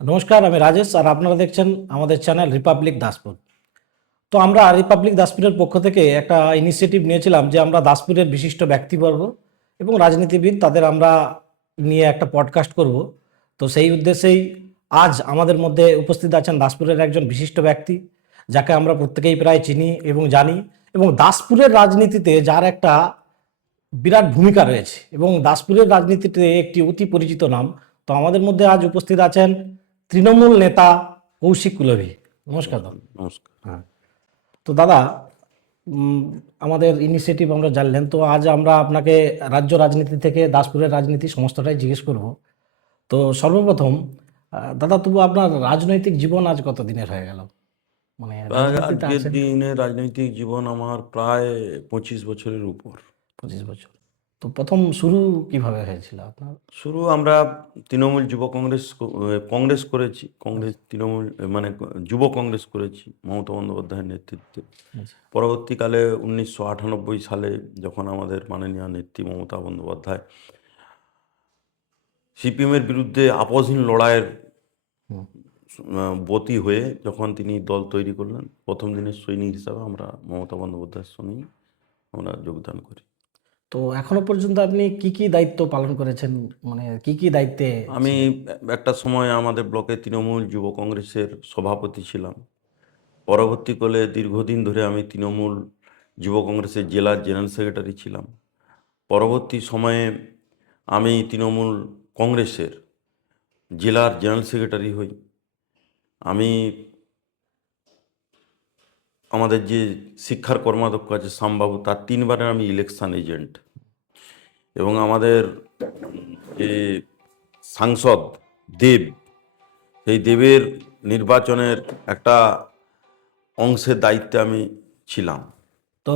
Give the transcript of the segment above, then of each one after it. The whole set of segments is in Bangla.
নমস্কার, আমি রাজেশ আর আপনারা দেখছেন আমাদের চ্যানেল রিপাবলিক দাসপুর। তো আমরা রিপাবলিক দাসপুরের পক্ষ থেকে একটা ইনিশিয়েটিভ নিয়েছিলাম যে আমরা দাসপুরের বিশিষ্ট ব্যক্তিবর্গ এবং রাজনীতিবিদ তাদের আমরা নিয়ে একটা পডকাস্ট করব। তো সেই উদ্দেশ্যেই আজ আমাদের মধ্যে উপস্থিত আছেন দাসপুরের একজন বিশিষ্ট ব্যক্তি, যাকে আমরা প্রত্যেকেই প্রায় চিনি এবং জানি, এবং দাসপুরের রাজনীতিতে যার একটা বিরাট ভূমিকা রয়েছে এবং দাসপুরের রাজনীতিতে একটি অতি পরিচিত নাম। তো আমাদের মধ্যে আজ উপস্থিত আছেন তৃণমূল নেতা কৌশিক কুলভি। নমস্কার দাদা। নমস্কার। হ্যাঁ, তো দাদা, উম, আমাদের ইনিশিয়েটিভ আমরা জানলেন, তো আজ আমরা আপনাকে রাজ্য রাজনীতি থেকে দাসপুরের রাজনীতি সমস্তটাই জিজ্ঞেস করব। তো সর্বপ্রথম দাদা, তবু আপনার রাজনৈতিক জীবন আজ কত দিনের হয়ে গেল? মানে রাজনীতিতে আজকের আছেন দিনে রাজনৈতিক জীবন আমার প্রায় 25 বছরের উপর। 25 বছর। তো প্রথম শুরু কিভাবে হয়েছিল আপনার? শুরু আমরা তৃণমূল যুব কংগ্রেস কংগ্রেস করেছি, কংগ্রেস আচ্ছা, তৃণমূল মানে যুব কংগ্রেস করেছি মমতা বন্দ্যোপাধ্যায়ের নেতৃত্বে। আচ্ছা, পরবর্তীকালে 1998 সালে যখন আমাদের মাননীয় নেত্রী মমতা বন্দ্যোপাধ্যায় সিপিএমের বিরুদ্ধে আপসহীন লড়াইয়ের হুম। বতী হয়ে যখন তিনি দল তৈরি করলেন, প্রথম দিনের সৈনিক হিসাবে আমরা মমতা বন্দ্যোপাধ্যায়ের সঙ্গেই আমরা যোগদান করি। তো এখনো পর্যন্ত আপনি কি কি দায়িত্ব পালন করেছেন, মানে কি কি দায়িত্বে আমি ছিলেন? একটা সময় আমাদের ব্লকে তৃণমূল যুব কংগ্রেসের সভাপতি ছিলাম। পরবর্তীকালে দীর্ঘদিন ধরে আমি তৃণমূল যুব কংগ্রেসের জেলার জেনারেল সেক্রেটারি ছিলাম। পরবর্তী সময়ে আমি তৃণমূল কংগ্রেসের জেলার জেনারেল সেক্রেটারি হই। আমি আমাদের যে শিক্ষার কর্মাধ্যক্ষ আছে শ্যামবাবু, তার 3বারের আমি ইলেকশন এজেন্ট। এবং আমাদের যে সাংসদ দেব, সেই দেবের নির্বাচনের একটা অংশের দায়িত্বে আমি ছিলাম। তো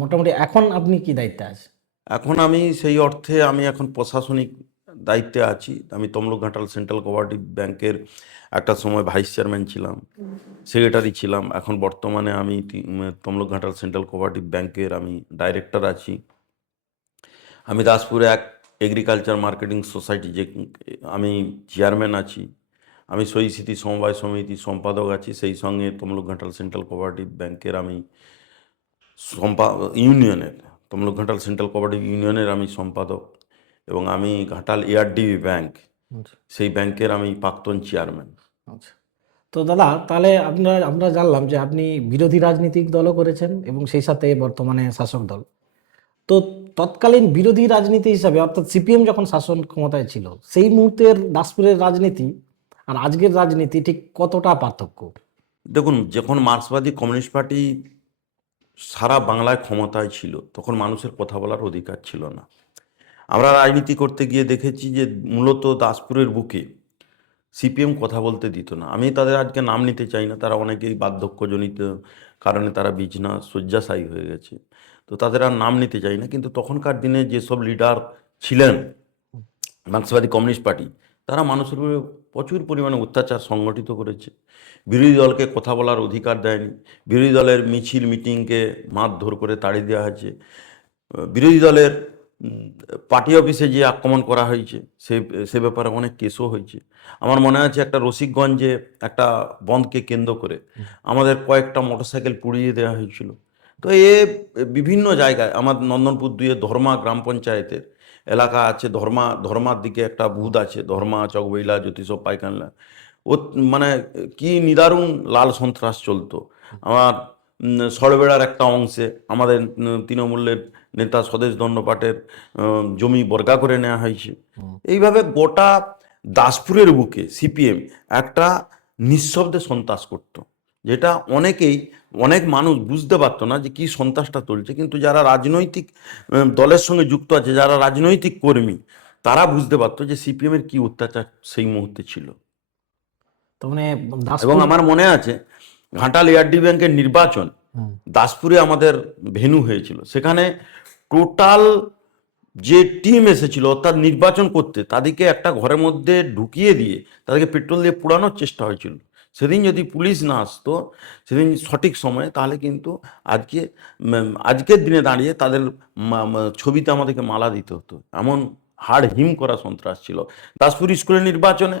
মোটামুটি এখন আপনি কি দায়িত্বে আছেন? এখন আমি সেই অর্থে আমি এখন প্রশাসনিক দায়িত্বে আছি। আমি তমলুক ঘাটাল সেন্ট্রাল কোঅপারেটিভ ব্যাংকের একটা সময় ভাইস চেয়ারম্যান ছিলাম, সেক্রেটারি ছিলাম। এখন বর্তমানে আমি তমলুক ঘাটাল সেন্ট্রাল কোঅপারেটিভ ব্যাংকের আমি ডাইরেক্টর আছি। আমি দাসপুরে এক এগ্রিকালচার মার্কেটিং সোসাইটি যে আমি চেয়ারম্যান আছি। আমি সই স্মৃতি সমবায় সমিতির সম্পাদক আছি। সেই সঙ্গে তমলুক ঘাটাল সেন্ট্রাল কোঅপারেটিভ ব্যাংকের আমি ইউনিয়নের তমলুক ঘাটাল সেন্ট্রাল কোঅপারেটিভ ইউনিয়নের আমি সম্পাদক। এবং আমি ঘাটাল এআরডিবি ব্যাংক, আচ্ছা, সেই ব্যাংকের আমি প্রাক্তন চেয়ারম্যান। আচ্ছা। তো দাদা, তাহলে আমরা জানলাম যে আপনি বিরোধী রাজনৈতিক দলও করেছেন এবং সেই সাথে বর্তমানে শাসক দল। তো তৎকালীন বিরোধী রাজনীতি হিসাবে, অর্থাৎ সিপিএম যখন শাসন ক্ষমতায় ছিল, সেই মুহূর্তের দাসপুরের রাজনীতি আর আজকের রাজনীতি ঠিক কতটা পার্থক্য? দেখুন, যখন মার্ক্সবাদী কমিউনিস্ট পার্টি সারা বাংলায় ক্ষমতায় ছিল, তখন মানুষের কথা বলার অধিকার ছিল না। আমরা রাজনীতি করতে গিয়ে দেখেছি যে মূলত দাসপুরের বুকে সিপিএম কথা বলতে দিত না। আমি তাদের আজকে নাম নিতে চাই না, তারা অনেকেই বার্ধক্যজনিত কারণে তারা বিছনা শয্যাশায়ী হয়ে গেছে, তো তাদের আর নাম নিতে চাই না। কিন্তু তখনকার দিনে যেসব লিডার ছিলেন মার্ক্সবাদী কমিউনিস্ট পার্টি, তারা মানুষের উপরে প্রচুর পরিমাণে অত্যাচার সংগঠিত করেছে। বিরোধী দলকে কথা বলার অধিকার দেয়নি। বিরোধী দলের মিছিল মিটিংকে মারধর করে তাড়িয়ে দেওয়া হয়েছে। বিরোধী দলের পার্টি অফিসে যে আক্রমণ করা হয়েছে, সে ব্যাপারে অনেক কেসও হয়েছে। আমার মনে আছে একটা রসিকগঞ্জে একটা বন্ধকে কেন্দ্র করে আমাদের কয়েকটা মোটরসাইকেল পুড়িয়ে দেওয়া হয়েছিল। তো বিভিন্ন জায়গায় আমার নন্দনপুর 2-এর ধর্মা গ্রাম পঞ্চায়েতের এলাকা আছে, ধর্মার দিকে একটা বুথ আছে, ধর্মা চকবইলা জ্যোতিষ পাইকানলা। ও মানে কি নিদারুণ লাল সন্ত্রাস চলতো। আমার সরবেড়ার একটা অংশে আমাদের তৃণমূলের নেতা স্বদেশ দণ্ডপাঠের জমি বর্গা করে নেওয়া হয়েছে। হুম। এইভাবে গোটা দাসপুরের বুকে সিপিএম একটা নিঃশব্দে সন্ত্রাস করত, যেটা অনেক মানুষ বুঝতে পারতো না যে কি সন্ত্রাসটা চলছে। কিন্তু যারা রাজনৈতিক দলের সঙ্গে যুক্ত আছে, যারা রাজনৈতিক কর্মী, তারা বুঝতে পারতো যে সিপিএমের কি অত্যাচার সেই মুহূর্তে ছিল। তো মানে এবং দাসপুর। আমার মনে আছে ঘাটাল এআরডি ব্যাংকের নির্বাচন হুম। দাসপুরে আমাদের ভেন্যু হয়েছিল। সেখানে টোটাল যে টিম এসেছিল অর্থাৎ নির্বাচন করতে, তাদেরকে একটা ঘরের মধ্যে ঢুকিয়ে দিয়ে তাদেরকে পেট্রোল দিয়ে পোড়ানোর চেষ্টা হয়েছিল। সেদিন যদি পুলিশ না আসতো সেদিন সঠিক সময়ে, তাহলে কিন্তু আজকের দিনে দাঁড়িয়ে তাদের ছবিতে আমাদেরকে মালা দিতে হতো। এমন হাড় হিম করা সন্ত্রাস ছিল। দাসপুর স্কুলের নির্বাচনে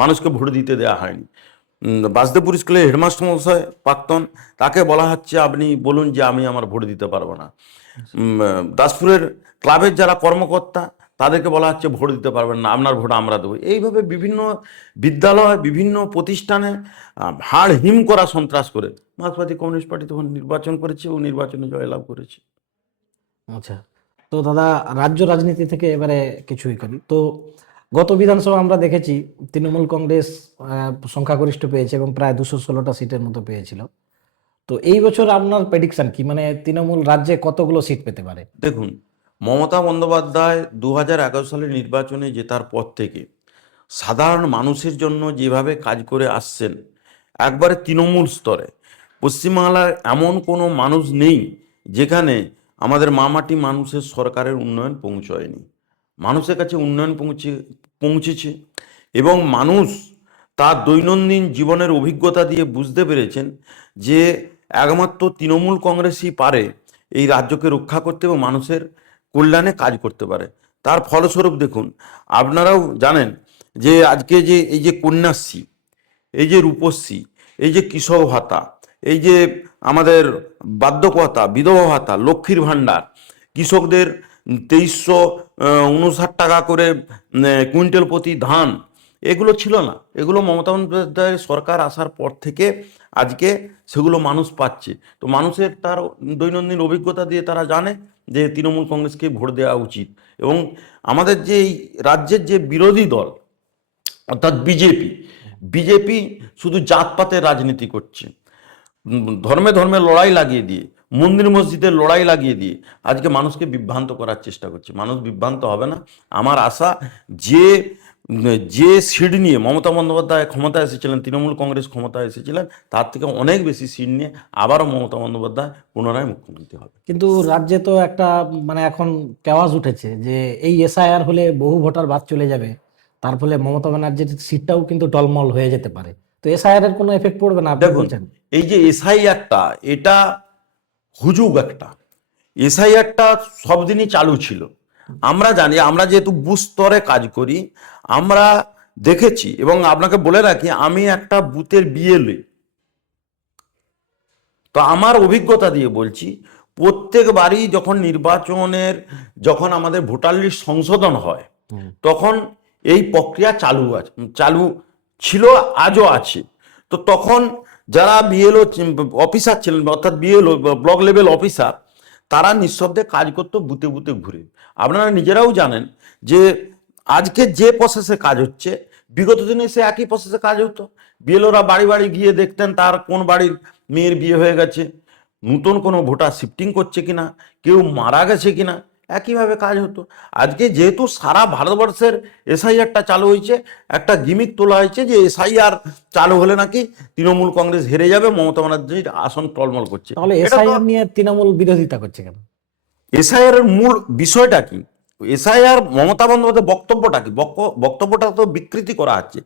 মানুষকে ভোট দিতে দেওয়া হয়নি। বাসদেবপুর স্কুলের হেডমাস্টার মশাই প্রাক্তন, তাকে বলা হচ্ছে আপনি বলুন যে আমি আমার ভোট দিতে পারবো না। দাসপুরের ক্লাবের যারা কর্মকর্তা তাদেরকে বলা হচ্ছে ভোট দিতে পারবেন না, আপনার ভোট আমরা দেবো। এইভাবে বিভিন্ন বিদ্যালয়, বিভিন্ন প্রতিষ্ঠানে হাড় হিম করা সন্ত্রাস করে মার্ক্সবাদী কমিউনিস্ট পার্টি তখন নির্বাচন করেছে ও নির্বাচনে জয়লাভ করেছে। আচ্ছা, তো দাদা রাজ্য রাজনীতি থেকে এবারে কিছুই করি তো, গত বিধানসভা আমরা দেখেছি তৃণমূল কংগ্রেস সংখ্যাগরিষ্ঠ পেয়েছে এবং প্রায় 216টা সিটের মতো পেয়েছিল। তো এই বছর আপনার প্রেডিকশন কি, মানে তৃণমূল রাজ্যে কতগুলো সিট পেতে পারে? দেখুন, মমতা বন্দ্যোপাধ্যায় 2011 সালের নির্বাচনে জেতার পর থেকে সাধারণ মানুষের জন্য যেভাবে কাজ করে আসছেন একবারে তৃণমূল স্তরে, পশ্চিমবাংলার এমন কোনো মানুষ নেই যেখানে আমাদের মামাটি মানুষের সরকারের উন্নয়ন পৌঁছয়নি। মানুষের কাছে উন্নয়ন পৌঁছেছে এবং মানুষ তার দৈনন্দিন জীবনের অভিজ্ঞতা দিয়ে বুঝতে পেরেছেন যে একমাত্র তৃণমূল কংগ্রেসই পারে এই রাজ্যকে রক্ষা করতে এবং মানুষের কল্যাণে কাজ করতে পারে। তার ফলস্বরূপ দেখুন, আপনারাও জানেন যে আজকে যে এই যে কন্যাশ্রী, এই যে রূপশ্রী, এই যে কৃষক ভাতা, এই যে আমাদের বার্ধক্য ভাতা, বিধবা ভাতা, লক্ষ্মীর ভাণ্ডার, কৃষকদের 2359 টাকা করে কুইন্টাল প্রতি ধান, এগুলো ছিল না। এগুলো মমতা বন্দ্যোপাধ্যায়ের সরকার আসার পর থেকে আজকে সেগুলো মানুষ পাচ্ছে। তো মানুষের তার দৈনন্দিন অভিজ্ঞতা দিয়ে তারা জানে যে তৃণমূল কংগ্রেসকে ভোট দেওয়া উচিত। এবং আমাদের যে এই রাজ্যের যে বিরোধী দল অর্থাৎ বিজেপি শুধু জাতপাতের রাজনীতি করছে, ধর্মে ধর্মে লড়াই লাগিয়ে দিয়ে, মন্দির মসজিদের লড়াই লাগিয়ে দিয়ে আজকে মানুষকে বিভ্রান্ত করার চেষ্টা করছে। মানুষ বিভ্রান্ত হবে না। আমার আশা যে যে সিট নিয়ে মমতা বন্দ্যোপাধ্যায় ক্ষমতায় এসেছিলেন, তৃণমূল কংগ্রেস ক্ষমতায় এসেছিলেন, তার থেকে অনেক বেশি সিট নিয়ে আবারও মমতা বন্দ্যোপাধ্যায় পুনরায় মুখ্যমন্ত্রী হবে। কিন্তু রাজ্যে তো একটা মানে এখন কেওয়াজ উঠেছে যে এই এসআইআর হলে বহু ভোটার বাদ চলে যাবে, তার ফলে মমতা ব্যানার্জির সিটটাও কিন্তু টলমল হয়ে যেতে পারে। তো এসআইআর এর কোনো এফেক্ট পড়বে না আপনি দেখুন, বলছেন? এই যে এসআইআরটা, এটা হুজুগ একটা। এসআইআরটা সব দিনই চালু ছিল। আমরা জানি, আমরা যেহেতু বুথ স্তরে কাজ করি, আমরা দেখেছি। এবং আপনাকে বলে রাখি, আমি একটা বুথের বিএলএ, তো আমার অভিজ্ঞতা দিয়ে বলছি, প্রত্যেকবারই যখন আমাদের ভোটার লিস্ট সংশোধন হয়, তখন এই প্রক্রিয়া চালু ছিল, আজও আছে। তো তখন যারা বিএলও অফিসার ছিলেন, অর্থাৎ বিএলও ব্লক লেভেল অফিসার, তারা নিঃশব্দে কাজ করতো বুথে বুথে ঘুরে। আপনারা নিজেরাও জানেন যে আজকে যে প্রসেসে কাজ হচ্ছে, বিগত দিনে সে একই প্রসেসে কাজ হতো। বিএলওরা বাড়ি বাড়ি গিয়ে দেখতেন তার কোন বাড়ির মেয়ের বিয়ে হয়ে গেছে, নতুন কোনো ভোটার শিফটিং করছে কিনা, কেউ মারা গেছে কিনা, একইভাবে কাজ হতো। আজকে যেহেতু সারা ভারতবর্ষের এসআইআরটা চালু হয়েছে, একটা গিমিক তোলা হয়েছে যে এসআইআর চালু হলে নাকি তৃণমূল কংগ্রেস হেরে যাবে, মমতা ব্যানার্জির আসন টলমল করছে। তাহলে এসআইআর নিয়ে তৃণমূল বিরোধিতা করছে কেন? এসআইআর এর মূল বিষয়টা কি? এসআইআর মমতা বন্দ্যোপাধ্যায়ের বক্তব্যটা কি? বক্তব্যটা তো বিকৃতি করা হচ্ছে।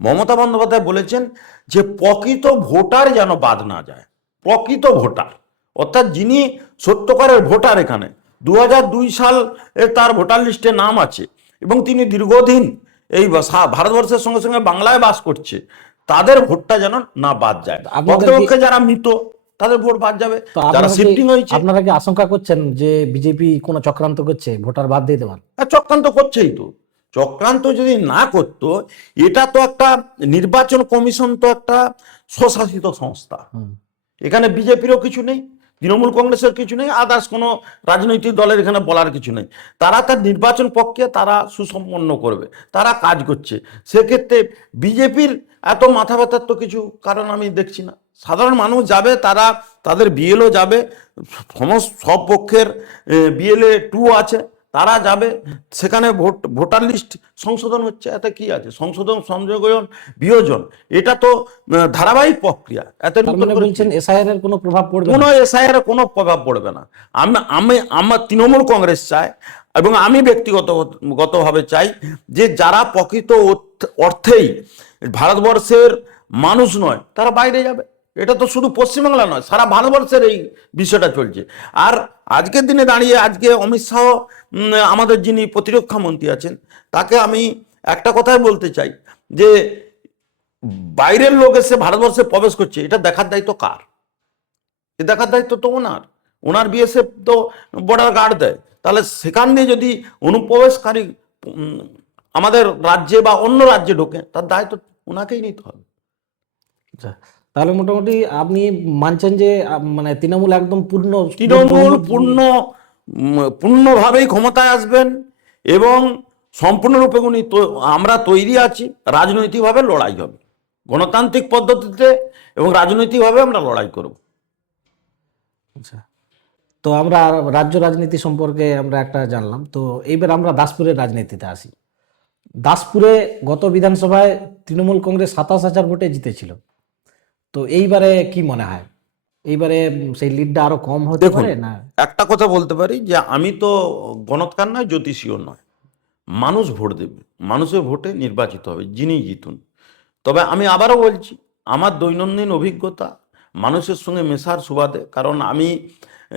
মমতা বন্দ্যোপাধ্যায় বলেছেন যে প্রকৃত ভোটার যেন বাদ না যায়। প্রকৃত ভোটার অর্থাৎ যিনি সত্যকারের ভোটার, এখানে 2002 সাল তার ভোটার লিস্টে নাম আছে এবং তিনি দীর্ঘদিন এই ভারতবর্ষের সঙ্গে সঙ্গে বাংলায় বাস করছে, তাদের ভোটটা যেন না বাদ যায়। পক্ষে যারা মৃত তাদের ভোট বাদ যাবে, যারা শিফটিং হয়েছে। আপনারা কি আশঙ্কা করছেন যে বিজেপি কোনো চক্রান্ত করছে ভোটার বাদ দিয়ে দেওয়ার? চক্রান্ত করছেই তো। চক্রান্ত যদি না করতো, এটা তো একটা নির্বাচন কমিশন, তো একটা স্বশাসিত সংস্থা। এখানে বিজেপিরও কিছু নেই, তৃণমূল কংগ্রেসের কিছু নেই, আদার্স কোনো রাজনৈতিক দলের এখানে বলার কিছু নেই। তারা তার নির্বাচন প্রক্রিয়া তারা সুসম্পন্ন করবে, তারা কাজ করছে। সেক্ষেত্রে বিজেপির এত মাথা ব্যথার তো কিছু কারণ আমি দেখছি না। সাধারণ মানুষ যাবে, তারা তাদের বিএলও যাবে, সব পক্ষের বিএলএ 2 আছে, তারা যাবে, সেখানে ভোটার লিস্ট সংশোধন হচ্ছে। এতে কি আছে? সংশোধন, সংযোজন, বিয়োজন, এটা তো ধারাবাহিক প্রক্রিয়া। এতে বলছেন এসআইআর এর কোনো প্রভাব পড়বে না? কোনো এসআইআর এর কোনো প্রভাব পড়বে না। আমার তৃণমূল কংগ্রেস চায় এবং আমি ব্যক্তিগতভাবে চাই যে যারা প্রকৃত অর্থেই ভারতবর্ষের মানুষ নয়, তারা বাইরে যাবে। এটা তো শুধু পশ্চিমবাংলা নয়, সারা ভারতবর্ষের এই বিষয়টা চলছে। আর আজকের দিনে দাঁড়িয়ে আজকে অমিত শাহ, আমাদের যিনি প্রতিরক্ষা মন্ত্রী আছেন, তাকে আমি একটা কথাই বলতে চাই যে বাইরের লোক এসে ভারতবর্ষে প্রবেশ করছে, এটা দেখার দায়িত্ব কার? এ দেখার দায়িত্ব তো ওনার বিএসএফ তো বর্ডার গার্ড দেয়। তাহলে সেখান দিয়ে যদি অনুপ্রবেশকারী আমাদের রাজ্যে বা অন্য রাজ্যে ঢোকে, তার দায়িত্ব ওনাকেই নিতে হবে। আচ্ছা, তাহলে মোটামুটি আপনি মানছেন যে মানে তৃণমূল একদম তৃণমূল পূর্ণভাবেই ক্ষমতায় আসবেন এবং সম্পূর্ণরূপে আমরা তৈরি আছি। রাজনৈতিকভাবে লড়াই হবে, গণতান্ত্রিক পদ্ধতিতে এবং রাজনৈতিকভাবে আমরা লড়াই করব। আচ্ছা, তো আমরা রাজ্য রাজনীতি সম্পর্কে আমরা একটা জানলাম। তো এইবার আমরা দাসপুরের রাজনীতিতে আসি। দাসপুরে গত বিধানসভায় তৃণমূল কংগ্রেস 27,000 ভোটে জিতেছিল। তো এইবারে কি মনে হয়, এইবারে সেই লিডটা আরো কম হতে দেখুন, পারে না? একটা কথা বলতে পারি যে আমি তো গণৎকার নয়, জ্যোতিষীও নয়। মানুষ ভোট দেবে, মানুষের ভোটে নির্বাচিত হবে যিনি জিতুন। তবে আমি আবারও বলছি, আমার দৈনন্দিন অভিজ্ঞতা মানুষের সঙ্গে মেশার সুবাদে, কারণ আমি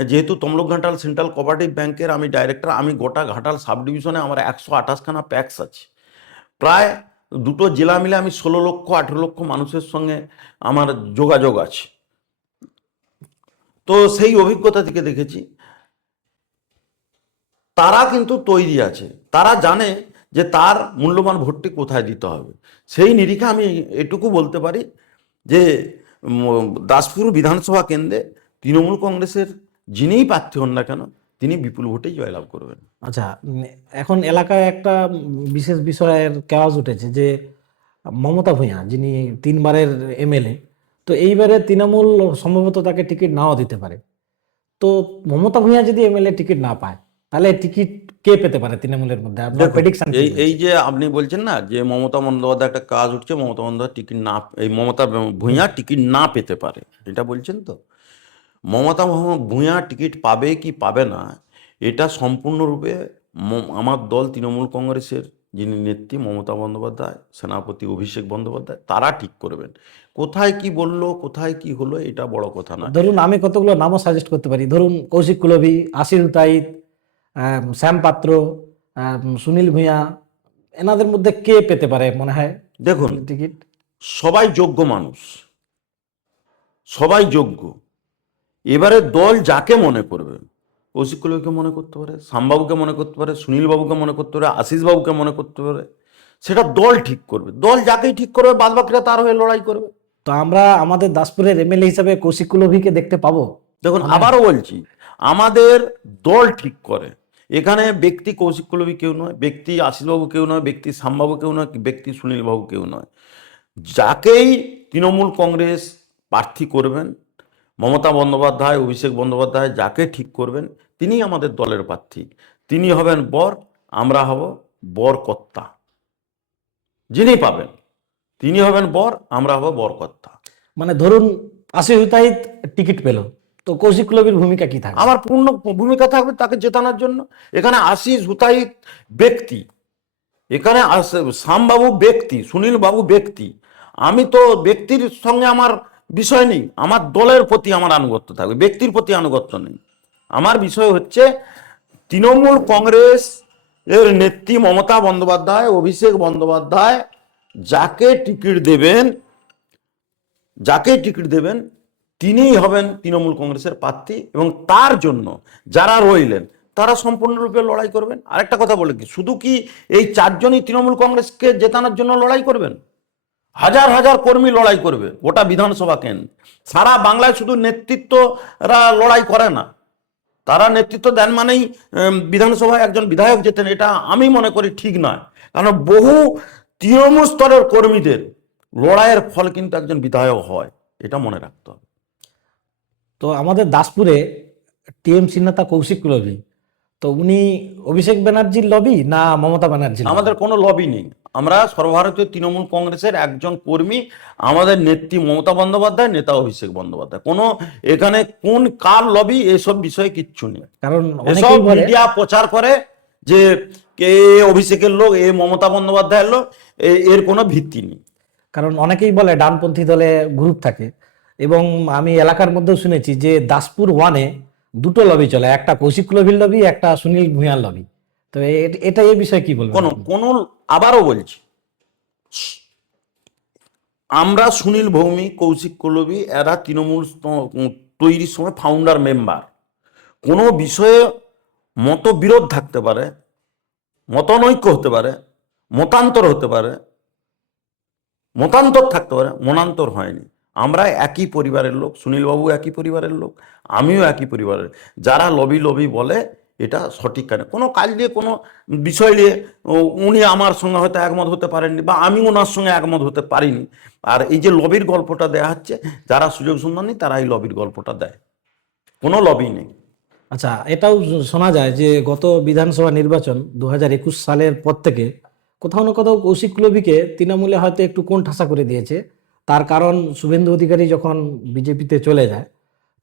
যেহেতু তমলুক ঘাটাল সেন্ট্রাল কোঅপারেটিভ ব্যাংকের আমি ডাইরেক্টর, আমি গোটা ঘাটাল সাব ডিভিশনে আমার 128খানা প্যাক্স আছে। প্রায় দুটো জেলা মিলে আমি 16 লক্ষ 18 লক্ষ মানুষের সঙ্গে আমার যোগাযোগ আছে। তো সেই অভিজ্ঞতা থেকে দেখেছি তারা কিন্তু তৈরি আছে, তারা জানে যে তার মূল্যবান ভোটটি কোথায় দিতে হবে। সেই নিরিখে আমি এটুকু বলতে পারি যে দাসপুর বিধানসভা কেন্দ্রে তৃণমূল কংগ্রেসের যিনিই প্রার্থী হন না কেন, তিনি বিপুল ভোটেই জয়লাভ করবেন। আচ্ছা, এখন এলাকায় একটা বিশেষ বিষয়ের কেওয়াজ উঠেছে যে মমতা ভূঁইয়া যিনি 3বারের এমএলএ, তো এইবারে তৃণমূল সম্ভবত তাকে টিকিট নাও দিতে পারে। তো মমতা ভূঁইয়া যদি এমএলএ টিকিট না পায়, তাহলে টিকিট কে পেতে পারে তৃণমূলের মধ্যে? আপনার দেখুন, প্রেডিকশন কি এই বলছে? যে আপনি বলছেন না যে মমতা বন্দ্যোপাধ্যায় একটা কাজ উঠছে, মমতা বন্দ্যোপাধ্যায় টিকিট না, এই মমতা ভূঁইয়া টিকিট না পেতে পারে, এটা বলছেন তো? মমতা ভূঁইয়া টিকিট পাবে কি পাবে না, এটা সম্পূর্ণরূপে আমার দল তৃণমূল কংগ্রেসের যিনি নেত্রী মমতা বন্দ্যোপাধ্যায়, সেনাপতি অভিষেক বন্দ্যোপাধ্যায়, তারা ঠিক করবেন। কোথায় কি বললো, কোথায় কি হলো, এটা বড় কথা না। ধরুন আমি কতগুলো নামও সাজেস্ট করতে পারি। ধরুন কৌশিক কুলবি, আসির তাইত, শ্যাম পাত্র, সুনীল ভূঁইয়া, এনাদের মধ্যে কে পেতে পারে মনে হয় দেখুন, টিকিট? সবাই যোগ্য মানুষ, সবাই যোগ্য। এবারে দল যাকে মনে করবে, কৌশিক কুলবিকে মনে করতে পারে, শ্যামবাবুকে মনে করতে পারে, সুনীল বাবুকে মনে করতে পারে, আশিস বাবুকে মনে করতে পারে, সেটা দল ঠিক করবে। দল যাকেই ঠিক করবে, বাদ বাকিরা তার হয়ে লড়াই করবে। তো আমরা আমাদের দাসপুরের এমএলএ হিসাবে কৌশিক কুলবিকে দেখতে পাবো? দেখুন, আবারও বলছি, আমাদের দল ঠিক করে। এখানে ব্যক্তি কৌশিক কুলবি কেউ নয়, ব্যক্তি আশিসবাবু কেউ নয়, ব্যক্তি শ্যামবাবু কেউ নয়, ব্যক্তি সুনীলবাবু কেউ নয়। যাকেই তৃণমূল কংগ্রেস প্রার্থী করবেন, মমতা বন্দ্যোপাধ্যায়, অভিষেক বন্দ্যোপাধ্যায় যাকে ঠিক করবেন, তিনিই আমাদের দলের প্রার্থী। তিনি হবেন বর, আমরা হব বরকর্তা। যিনি পাবেন তিনি হবেন বর, আমরা হব বরকর্তা। মানে ধরুন আসিফ হুতাইত টিকিট পেল, তো কৌশিক কুলবির ভূমিকা কি থাকবে? আমার পূর্ণ ভূমিকা থাকবে তাকে জেতানোর জন্য। এখানে আশিস হুতাইত ব্যক্তি, এখানে শ্যামবাবু ব্যক্তি, সুনীল বাবু ব্যক্তি। আমি তো ব্যক্তির সঙ্গে আমার বিষয় নেই, আমার দলের প্রতি আমার আনুগত্য থাকবে, ব্যক্তির প্রতি আনুগত্য নেই। আমার বিষয় হচ্ছে তৃণমূল কংগ্রেস এর নেত্রী মমতা বন্দ্যোপাধ্যায়, অভিষেক বন্দ্যোপাধ্যায় যাকে টিকিট দেবেন, যাকে টিকিট দেবেন তিনিই হবেন তৃণমূল কংগ্রেসের প্রার্থী। এবং তার জন্য যারা রইলেন তারা সম্পূর্ণরূপে লড়াই করবেন। আরেকটা কথা বলে কি, শুধু কি এই 4জনই তৃণমূল কংগ্রেসকে জেতানোর জন্য লড়াই করবেন? হাজার হাজার কর্মী লড়াই করবে গোটা বিধানসভা কেন্দ্র। সারা বাংলায় শুধু নেতৃত্বরা লড়াই করে না, তারা নেতৃত্ব দেন মানেই বিধানসভায় একজন বিধায়ক জেতেন, এটা আমি মনে করি ঠিক নয়। কারণ বহু তৃণমূল স্তরের কর্মীদের লড়াইয়ের ফল কিন্তু একজন বিধায়ক হয়, এটা মনে রাখতে হবে। তো আমাদের দাসপুরে টিএমসি নেতা কৌশিক কুলবি, তো উনি অভিষেক ব্যানার্জির লবি না মমতা ব্যানার্জির লবি? আমাদের কোনো লবি নেই, আমরা সর্বভারতীয় তৃণমূল কংগ্রেসের একজন কর্মী। আমাদের নেত্রী মমতা বন্দ্যোপাধ্যায়, নেতা অভিষেক বন্দ্যোপাধ্যায়। কোনো এখানে কোন কার লবি এসব বিষয়ে কিচ্ছু নেই। কারণ এসব অনেকেই বলে, মিডিয়া প্রচার করে যে কে অভিষেকের লোক, এ মমতা বন্দ্যোপাধ্যায়ের লোক, এর কোনো ভিত্তি নেই। কারণ অনেকেই বলে ডানপন্থী দলে গ্রুপ থাকে, এবং আমি এলাকার মধ্যেও শুনেছি যে দাসপুর ওয়ানে দুটো লবি চলে, একটা কৌশিক কুলবির লবি, একটা সুনীল ভূঁইয়ার লবি। তো এটা এই বিষয়ে কি বলবেন? কোনো আবারও বলছি, আমরা সুনীল ভৌমিক, কৌশিক কলবি, এরা তৃণমূল তৈরির সময় ফাউন্ডার মেম্বার। কোনো বিষয়ে মতবিরোধ থাকতে পারে, মতানৈক্য হতে পারে, মতান্তর হতে পারে, মতান্তর থাকতে পারে, মনান্তর হয়নি। আমরা একই পরিবারের লোক, সুনীলবাবু একই পরিবারের লোক, আমিও একই পরিবারের। যারা লবি লবি বলে এটা সঠিক কেন, কোনো কাজ নিয়ে কোনো বিষয় নিয়ে উনি আমার সঙ্গে হয়তো একমত হতে পারেননি বা আমি ওনার সঙ্গে একমত হতে পারিনি। আর এই যে লবির গল্পটা দেয়া হচ্ছে, যারা সুযোগ সুন্দর নেই তারা এই লবির গল্পটা দেয়, কোনো লবি নেই। আচ্ছা, এটাও শোনা যায় যে গত বিধানসভা নির্বাচন 2021 সালের পর থেকে কোথাও না কোথাও কৌশিক কলবিকে তৃণমূলে হয়তো একটু কোণঠাসা করে দিয়েছে। তার কারণ শুভেন্দু অধিকারী যখন বিজেপিতে চলে যায়,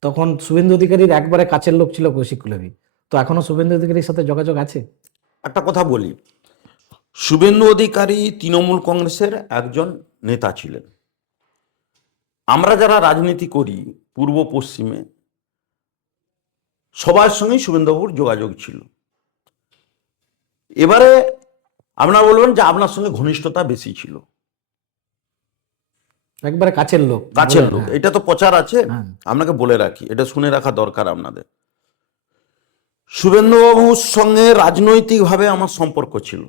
তখন শুভেন্দু অধিকারীর একবারে কাছের লোক ছিল কৌশিক কলবি। তো এখনো শুভেন্দু অধিকারীর সাথে যোগাযোগ আছে? একটা কথা বলি, শুভেন্দু অধিকারী তৃণমূল কংগ্রেসের একজন নেতা ছিলেন। আমরা যারা রাজনীতি করি পূর্ব পশ্চিমে, সবার সঙ্গেই শুভেন্দুবাবুর যোগাযোগ ছিল। এবারে আপনারা বলবেন যে আপনার সঙ্গে ঘনিষ্ঠতা বেশি ছিল, একবারে কাছের লোক কাছের বলে, লোক, হ্যাঁ। এটা তো প্রচার আছে। হ্যাঁ। আপনাকে বলে রাখি, এটা শুনে রাখা দরকার আপনাদের। শুভেন্দুবাবুর সঙ্গে রাজনৈতিকভাবে আমার সম্পর্ক ছিল।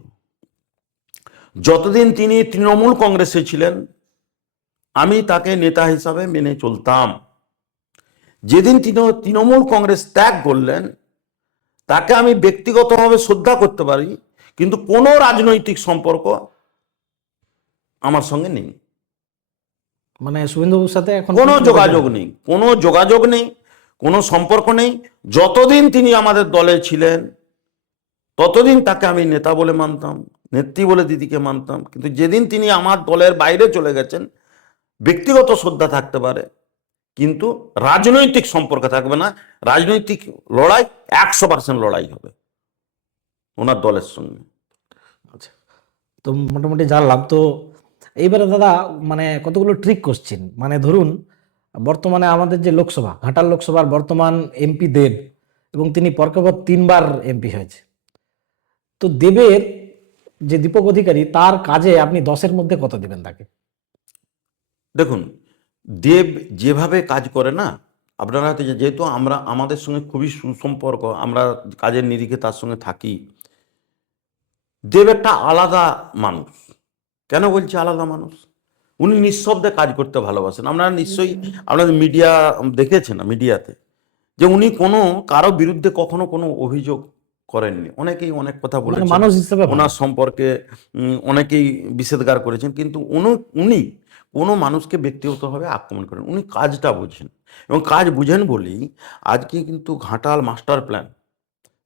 যতদিন তিনি তৃণমূল কংগ্রেসে ছিলেন আমি তাকে নেতা হিসাবে মেনে চলতাম। যেদিন তিনি তৃণমূল কংগ্রেস ত্যাগ করলেন, তাকে আমি ব্যক্তিগতভাবে শ্রদ্ধা করতে পারি, কিন্তু কোনো রাজনৈতিক সম্পর্ক আমার সঙ্গে নেই, মানে শুভেন্দুবাবুর সাথে এখন কোনো যোগাযোগ নেই, কোনো যোগাযোগ নেই, কোনো সম্পর্ক নেই। যতদিন তিনি আমাদের দলে ছিলেন ততদিন তাকে আমি নেতা বলে মানতাম, নেত্রী বলে দিদিকে মানতাম। কিন্তু যেদিন তিনি আমার দলের বাইরে চলে গেছেন, ব্যক্তিগত শ্রদ্ধা থাকতে পারে কিন্তু রাজনৈতিক সম্পর্ক থাকবে না। রাজনৈতিক লড়াই 100% লড়াই হবে ওনার দলের সঙ্গে। আচ্ছা, তো মোটামুটি জানলাম। তো এইবারে দাদা মানে কতগুলো ট্রিক কোশ্চেন, মানে ধরুন বর্তমানে আমাদের যে লোকসভা, ঘাটাল লোকসভার বর্তমান এমপি দেব, এবং তিনি পরপর 3বার এমপি হয়েছে। তো দেবের যে দীপক অধিকারী, তার কাজে আপনি 10-এর মধ্যে কত দেবেন তাকে? দেখুন, দেব যেভাবে কাজ করে না, আপনারা হয়তো যেহেতু আমাদের সঙ্গে খুবই সুসম্পর্ক, আমরা কাজের নিরিখে তার সঙ্গে থাকি। দেব একটা আলাদা মানুষ। কেন বলছি আলাদা মানুষ? উনি নিঃশব্দে কাজ করতে ভালোবাসেন। আপনারা নিশ্চয়ই আপনাদের মিডিয়া দেখেছেন, মিডিয়াতে যে উনি কোনো কারো বিরুদ্ধে কখনো কোনো অভিযোগ করেননি। অনেকেই অনেক কথা মানে বলেছেন মানুষ হিসেবে ভালো। ওনার সম্পর্কে, অনেকেই বিষেধগার করেছেন, কিন্তু উনি কোনো মানুষকে ব্যক্তিগতভাবে আক্রমণ করেন। উনি কাজটা বোঝেন, এবং কাজ বুঝেন বলেই আজকে কিন্তু ঘাটাল মাস্টার প্ল্যান,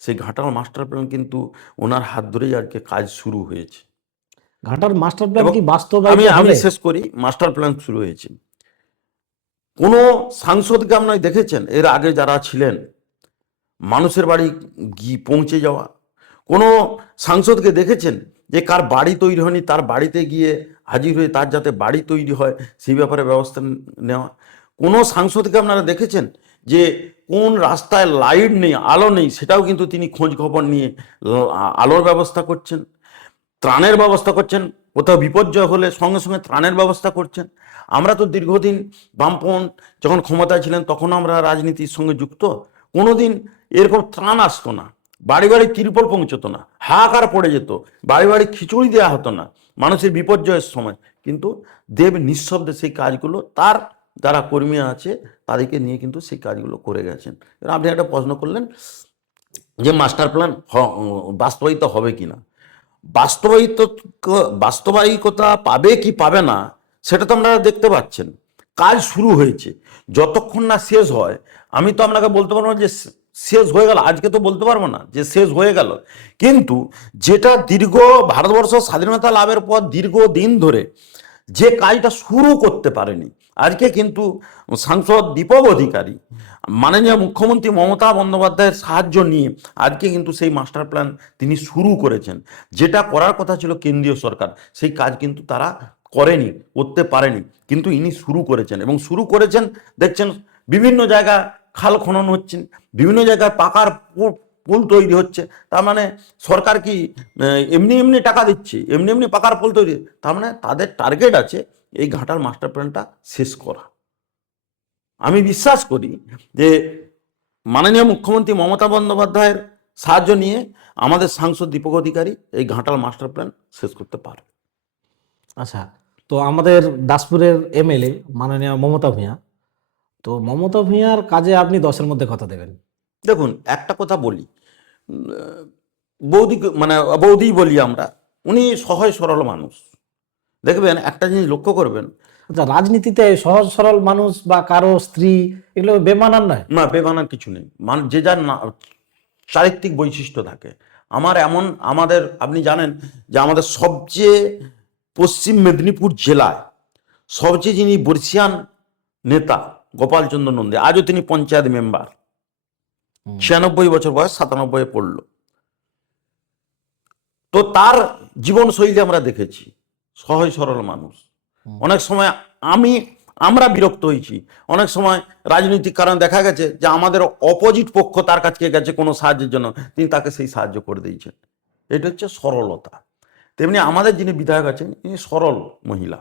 সেই ঘাটাল মাস্টার প্ল্যান কিন্তু ওনার হাত ধরেই আজকে কাজ শুরু হয়েছে। ঘাটার মাস্টার প্ল্যান এবং কি বাস্তবায়িত আমি হবে? শেষ করি, মাস্টার প্ল্যান শুরু হয়েছে। কোনো সাংসদকে আপনারা দেখেছেন এর আগে যারা ছিলেন মানুষের বাড়ি গিয়ে পৌঁছে যাওয়া? কোনো সাংসদকে দেখেছেন যে কার বাড়ি তৈরি হয়নি তার বাড়িতে গিয়ে হাজির হয়ে তার যাতে বাড়ি তৈরি হয় সেই ব্যাপারে ব্যবস্থা নেওয়া? কোনো সাংসদকে আপনারা দেখেছেন যে কোন রাস্তায় লাইট নেই, আলো নেই, সেটাও কিন্তু তিনি খোঁজ খবর নিয়ে আলোর ব্যবস্থা করছেন, ত্রাণের ব্যবস্থা করছেন, কোথাও বিপর্যয় হলে সঙ্গে সঙ্গে ত্রাণের ব্যবস্থা করছেন? আমরা তো দীর্ঘদিন বামপন্থ যখন ক্ষমতায় ছিলেন তখন আমরা রাজনীতির সঙ্গে যুক্ত, কোনোদিন এরকম ত্রাণ আসতো না, বাড়ি বাড়ি তিরপল পৌঁছতো না, হাহাকার পড়ে যেত, বাড়ি বাড়ি খিচুড়ি দেওয়া হতো না মানুষের বিপর্যয়ের সময়। কিন্তু দেব নিঃশব্দে সেই কাজগুলো তার যারা কর্মী আছে তাদেরকে নিয়ে কিন্তু সেই কাজগুলো করে গেছেন। এবার আপনি একটা প্রশ্ন করলেন যে মাস্টার প্ল্যান বাস্তবায়িত হবে কিনা। বাস্তবায়িত বাস্তবায়িকতা পাবে কি পাবে না সেটা তো আপনারা দেখতে পাচ্ছেন। কাজ শুরু হয়েছে, যতক্ষণ না শেষ হয় আমি তো আপনাকে বলতে পারবো না যে শেষ হয়ে গেল, আজকে তো বলতে পারবো না যে শেষ হয়ে গেল। কিন্তু যেটা দীর্ঘ ভারতবর্ষ স্বাধীনতা লাভের পর দীর্ঘদিন ধরে যে কাজটা শুরু করতে পারেনি, আজকে কিন্তু সাংসদ দীপক অধিকারী মাননীয় মুখ্যমন্ত্রী মমতা বন্দ্যোপাধ্যায়ের সাহায্য নিয়ে আজকে কিন্তু সেই মাস্টার প্ল্যান তিনি শুরু করেছেন। যেটা করার কথা ছিল কেন্দ্রীয় সরকার, সেই কাজ কিন্তু তারা করেনি, করতে পারেনি, কিন্তু ইনি শুরু করেছেন। এবং শুরু করেছেন দেখছেন বিভিন্ন জায়গায় খাল খনন হচ্ছেন, বিভিন্ন জায়গায় পাকার পুল তৈরি হচ্ছে। তার মানে সরকার কি এমনি এমনি টাকা দিচ্ছে, এমনি এমনি পাকার পুল তৈরি? তার মানে তাদের টার্গেট আছে এই ঘাটাল মাস্টার প্ল্যানটা শেষ করা। আমি বিশ্বাস করি যে মাননীয় মুখ্যমন্ত্রী মমতা বন্দ্যোপাধ্যায়ের সাহায্য নিয়ে আমাদের সাংসদ দীপক অধিকারী এই ঘাটাল মাস্টার প্ল্যান শেষ করতে পারবে। আচ্ছা, তো আমাদের দাসপুরের এমএলএ মাননীয় মমতা ভূঁইয়া, তো মমতা ভূঁইয়ার কাজে আপনি 10-এর মধ্যে কত দেবেন? দেখুন, একটা কথা বলি, বৌদি মানে বৌদি বলি আমরা, উনি সহজ সরল মানুষ। দেখবেন একটা জিনিস লক্ষ্য করবেন, আচ্ছা, রাজনীতিতে সহজ সরল মানুষ বা কারো স্ত্রী এগুলো বেমানান নয়? না বেমানার কিছু নেই, যে যার চারিত্রিক বৈশিষ্ট্য থাকে। আমাদের আপনি জানেন যে আমাদের সবচেয়ে পশ্চিম মেদিনীপুর জেলায় সবচেয়ে যিনি বর্ষিয়ান নেতা গোপালচন্দ্র নন্দী, আজও তিনি পঞ্চায়েত মেম্বার, 96 বছর বয়স, 97 পড়ল। তো তার জীবনশৈলী আমরা দেখেছি, সহজ সরল মানুষ। অনেক সময় আমরা বিরক্ত হয়েছি, অনেক সময় রাজনৈতিক কারণ দেখা গেছে যে আমাদের অপোজিট পক্ষ তার কাছে গেছে কোনো সাহায্যের জন্য, তিনি তাকে সেই সাহায্য করে দিয়েছেন। এটা হচ্ছে সরলতা। তেমনি আমাদের যিনি বিধায়ক আছেন, ইনি সরল মহিলা।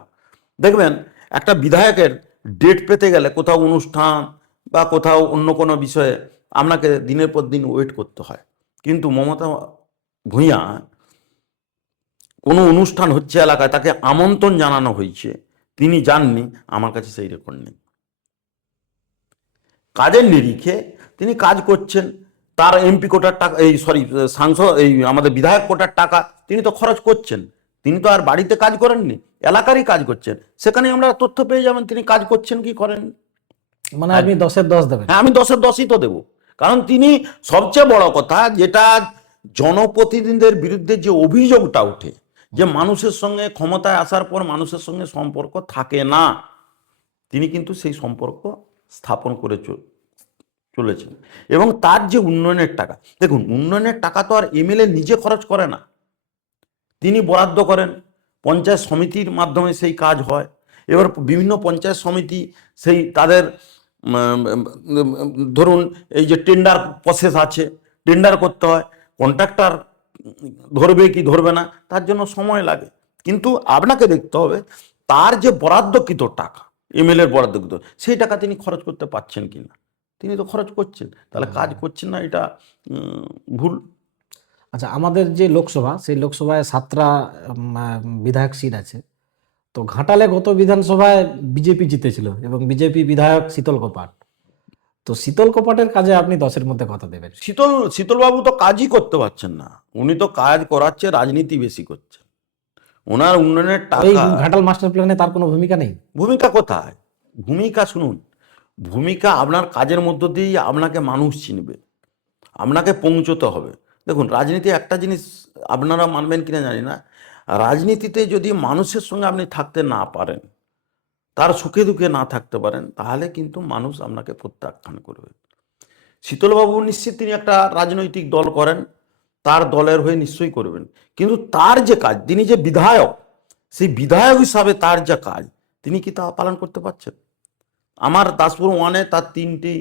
দেখবেন একটা বিধায়কের ডেট পেতে গেলে কোথাও অনুষ্ঠান বা কোথাও অন্য কোনো বিষয়ে আপনাকে দিনের পর দিন ওয়েট করতে হয়, কিন্তু মমতা ভূঁইয়া কোনো অনুষ্ঠান হচ্ছে এলাকায়, তাকে আমন্ত্রণ জানানো হয়েছে, তিনি যাননি, আমার কাছে সেই রেকর্ড নেই। কাজের নিরিখে তিনি কাজ করছেন, তার এমপি কোটার টাকা, সাংসদ আমাদের বিধায়ক কোটার টাকা তিনি তো খরচ করছেন, তিনি তো আর বাড়িতে কাজ করেননি, এলাকারই কাজ করছেন। সেখানে আমরা তথ্য পেয়ে যাবেন তিনি কাজ করছেন কি করেন। মানে আপনি 10-এর 10 দেবেন? হ্যাঁ, আমি 10-এর 10ই তো দেবো। কারণ তিনি সবচেয়ে বড় কথা, যেটা জনপ্রতিনিধিদের বিরুদ্ধে যে অভিযোগটা ওঠে যে মানুষের সঙ্গে ক্ষমতায় আসার পর মানুষের সঙ্গে সম্পর্ক থাকে না, তিনি কিন্তু সেই সম্পর্ক স্থাপন করে চলেছেন। এবং তার যে উন্নয়নের টাকা, দেখুন উন্নয়নের টাকা তো আর এমএলএ নিজে খরচ করে না, তিনি বরাদ্দ করেন, পঞ্চায়েত সমিতির মাধ্যমে সেই কাজ হয়। এবার বিভিন্ন পঞ্চায়েত সমিতি সেই তাদের ধরুন এই যে টেন্ডার প্রসেস আছে, টেন্ডার করতে হয়, কন্ট্রাক্টর ধরবে কি ধরবে না, তার জন্য সময় লাগে। কিন্তু আপনাকে দেখতে হবে তার যে বরাদ্দকৃত টাকা, এমএলএর বরাদ্দকৃত, সেই টাকা তিনি খরচ করতে পারছেন কিনা। তিনি তো খরচ করছেন, তাহলে কাজ করছেন না, এটা ভুল। আচ্ছা, আমাদের যে লোকসভা, সেই লোকসভায় 7টা বিধায়ক সিট আছে। তো ঘাটালে গত বিধানসভায় বিজেপি জিতেছিল এবং বিজেপি বিধায়ক শীতল কপাট। তো শীতল কপাটের কাজে আপনি 10-এর মধ্যে কত দেবেন? শীতলবাবু তো কাজই করতে পারছেন না, উনি তো কাজ করাচ্ছে, রাজনীতি বেশি করছে। ওনার উন্নয়নের এই টাকা, ঘাটাল মাস্টার প্ল্যানে তার কোনো ভূমিকা নেই? ভূমিকা কোথায়? ভূমিকা শুনুন, ভূমিকা আপনার কাজের মধ্য দিয়েই আপনাকে মানুষ চিনবে, আপনাকে পৌঁছতে হবে। দেখুন রাজনীতি একটা জিনিস, আপনারা মানবেন কিনা জানি না, রাজনীতিতে যদি মানুষের সঙ্গে আপনি থাকতে না পারেন, তার সুখে দুঃখে না থাকতে পারেন, তাহলে কিন্তু মানুষ আপনাকে প্রত্যাখ্যান করবে। শীতলবাবু নিশ্চিত তিনি একটা রাজনৈতিক দল করেন, তার দলের হয়ে নিশ্চয়ই করবেন, কিন্তু তার যে কাজ, তিনি যে বিধায়ক, সেই বিধায়ক হিসাবে তার যে কাজ, তিনি কি তা পালন করতে পারছেন? আমার দাসপুর 1-এ তার 3টি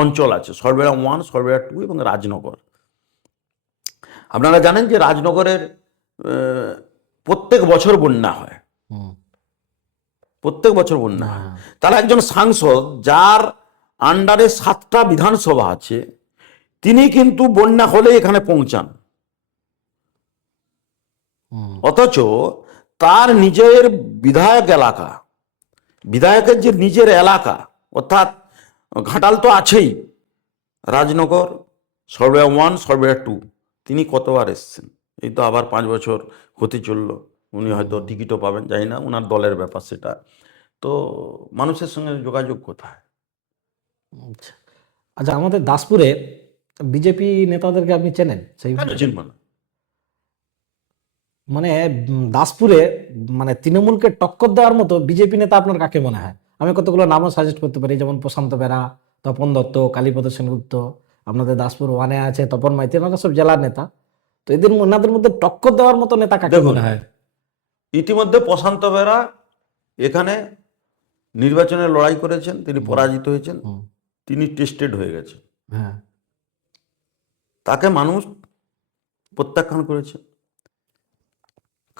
অঞ্চল আছে, সরবেরা 1, সরবেরা 2 এবং রাজনগর। আপনারা জানেন যে রাজনগরের প্রত্যেক বছর বন্যা হয়, প্রত্যেক বছর বন্যা হয়। তাহলে একজন সাংসদ যার আন্ডারে 7টা বিধানসভা আছে, তিনি কিন্তু বন্যা হলে এখানে পৌঁছান, অথচ তার নিজের বিধায়ক এলাকা, বিধায়কের যে নিজের এলাকা, অর্থাৎ ঘাটাল তো আছেই, রাজনগর, সরবেরা 1, সরবেরা 2, তিনি কতবার এসছেন। এই তো আবার 5 বছর হতে চললো, উনি হয়তো টিকিটও পাবেন, জানি না, ওনার দলের ব্যাপার সেটা। তো মানুষের সঙ্গে যোগাযোগ কোথায়? আচ্ছা, আচ্ছা, আমাদের দাসপুরে বিজেপি নেতাদেরকে আপনি চেনেন? সেই কেন চিনব না? মানে দাসপুরে মানে তৃণমূলকে টক্কর দেওয়ার মতো বিজেপি নেতা আপনার কাকে মনে হয়? আমি কতগুলো নামও সাজেস্ট করতে পারি, যেমন প্রশান্ত বেরা, তপন দত্ত, কালীপদ সেনগুপ্ত, আপনাদের দাসপুর 1-এ আছে তপন মাইতি, এনারা সব জেলার নেতা। তো ওনাদের মধ্যে টক্কর দেওয়ার মতো নেতা কাকে দেখুন, মনে হয়? ইতিমধ্যে প্রশান্ত বেরা এখানে নির্বাচনে লড়াই করেছেন, তিনি পরাজিত হয়েছেন, তিনি টেস্টেড হয়ে গেছেন, হ্যাঁ, তাকে মানুষ প্রত্যাখ্যান করেছে।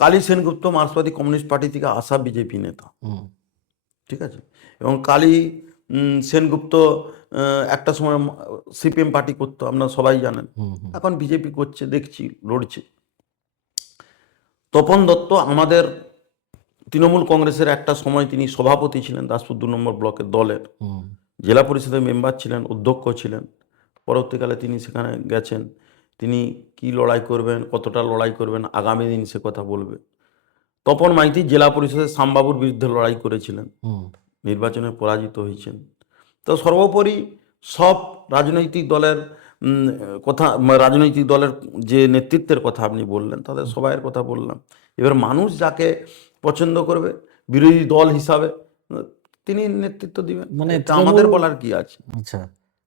কালী সেনগুপ্ত মার্ক্সবাদী কমিউনিস্ট পার্টি থেকে আসা বিজেপি নেতা, হুম, ঠিক আছে। এবং কালী সেনগুপ্ত একটা সময় সিপিএম পার্টি করতো, আপনারা সবাই জানেন। হুম, হুম, এখন বিজেপি করছে, দেখছি লড়ছে। তপন দত্ত আমাদের তৃণমূল কংগ্রেসের একটা সময় তিনি সভাপতি ছিলেন দাসপুর 2 নম্বর ব্লকের দলের, হুম, জেলা পরিষদের মেম্বার ছিলেন, অধ্যক্ষ ছিলেন। পরবর্তীকালে তিনি সেখানে গেছেন। তিনি কি লড়াই করবেন, কতটা লড়াই করবেন, আগামী দিন সে কথা বলবে। তপন মাইতি জেলা পরিষদের শ্যামবাবুর বিরুদ্ধে লড়াই করেছিলেন, হুম, নির্বাচনে পরাজিত হয়েছেন। তো সর্বোপরি সব রাজনৈতিক দলের কথা, রাজনৈতিক দলের যে নেতৃত্বের কথা আপনি বললেন, তাদের সবাইয়ের কথা বললাম। এবার মানুষ যাকে পছন্দ করবে বিরোধী দল হিসাবে তিনি নেতৃত্ব দিবেন, মানে এটা আমাদের তৃণমূল, বলার কি আছে। আচ্ছা,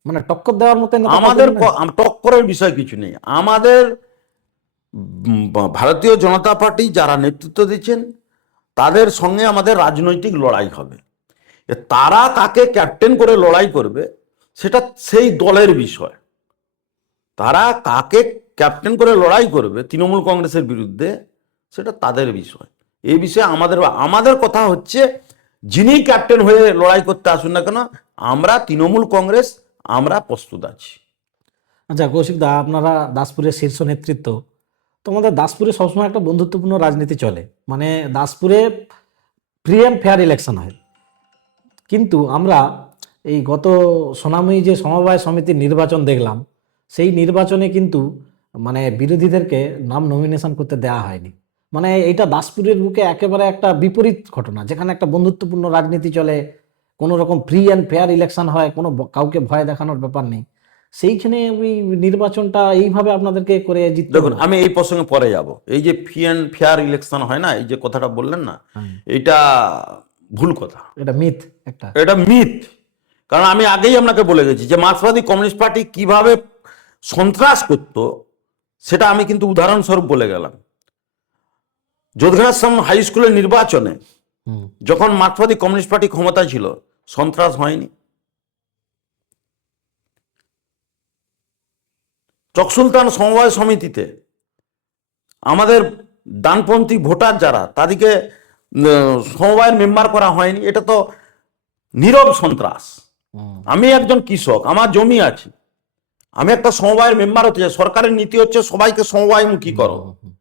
মানে টক্কর দেওয়ার মতো নেতা আমাদের পাচ্ছেন না? টক্করের বিষয় কিছু নেই। আমাদের ভারতীয় জনতা পার্টি যারা নেতৃত্ব দিচ্ছেন তাদের সঙ্গে আমাদের রাজনৈতিক লড়াই হবে। তারা কাকে ক্যাপ্টেন করে লড়াই করবে সেটা সেই দলের বিষয়। তারা কাকে ক্যাপ্টেন করে লড়াই করবে তৃণমূল কংগ্রেসের বিরুদ্ধে সেটা তাদের বিষয়। এই বিষয়ে আমাদের কথা হচ্ছে, যিনি ক্যাপ্টেন হয়ে লড়াই করতে আসুন না কেন, আমরা তৃণমূল কংগ্রেস আমরা প্রস্তুত আছি। আচ্ছা কৌশিক দা, আপনারা দাসপুরের শীর্ষ নেতৃত্ব, তোমাদের দাসপুরে সবসময় একটা বন্ধুত্বপূর্ণ রাজনীতি চলে, মানে দাসপুরে ফ্রি অ্যান্ড ফেয়ার ইলেকশন হয়। কিন্তু আমরা এই গত সোনাময়ী যে সমবায় সমিতির নির্বাচন দেখলাম, সেই নির্বাচনে কিন্তু মানে বিরোধীদেরকে নাম নমিনেশন করতে দেওয়া হয়নি। মানে এইটা দাসপুরের বুকে একেবারে একটা বিপরীত ঘটনা, যেখানে একটা বন্ধুত্বপূর্ণ রাজনীতি চলে, কোনো রকম ফ্রি অ্যান্ড ফেয়ার ইলেকশন হয়, কোনো কাউকে ভয় দেখানোর ব্যাপার নেই। সেইখানে ওই নির্বাচনটা এইভাবে আপনাদেরকে করে জিততে দেখুন, হলো। আমি এই প্রসঙ্গে পরে যাব। এই যে ফ্রি অ্যান্ড ফেয়ার ইলেকশন হয় না, এই যে কথাটা বললেন না, হ্যাঁ, এটা ভুল কথা, এটা মিথ একটা। এটা মিথ। কারণ আমি আগেই আপনাকে বলে গেছি যে মার্ক্সবাদী কমিউনিস্ট পার্টি কিভাবে সন্ত্রাস করত সেটা আমি কিন্তু উদাহরণস্বরূপ বলে গেলাম। যোধঘাটাশ্রম হাই স্কুলের নির্বাচনে হুম, যখন মার্ক্সবাদী কমিউনিস্ট পার্টি ক্ষমতায় ছিল, সন্ত্রাস হয়নি। চকসুলতান সমবায় সমিতিতে আমাদের ডানপন্থী ভোটার যারা, তাদেরকে সমবায়ের মেম্বার করা হয়নি। এটা তো নীরব সন্ত্রাস। হুম, আমি একজন কৃষক, আমার জমি আছে, আমি একটা সমবায়ের মেম্বার হতে চাই, সরকারের নীতি হচ্ছে সবাইকে সমবায়মুখী করো, হুম,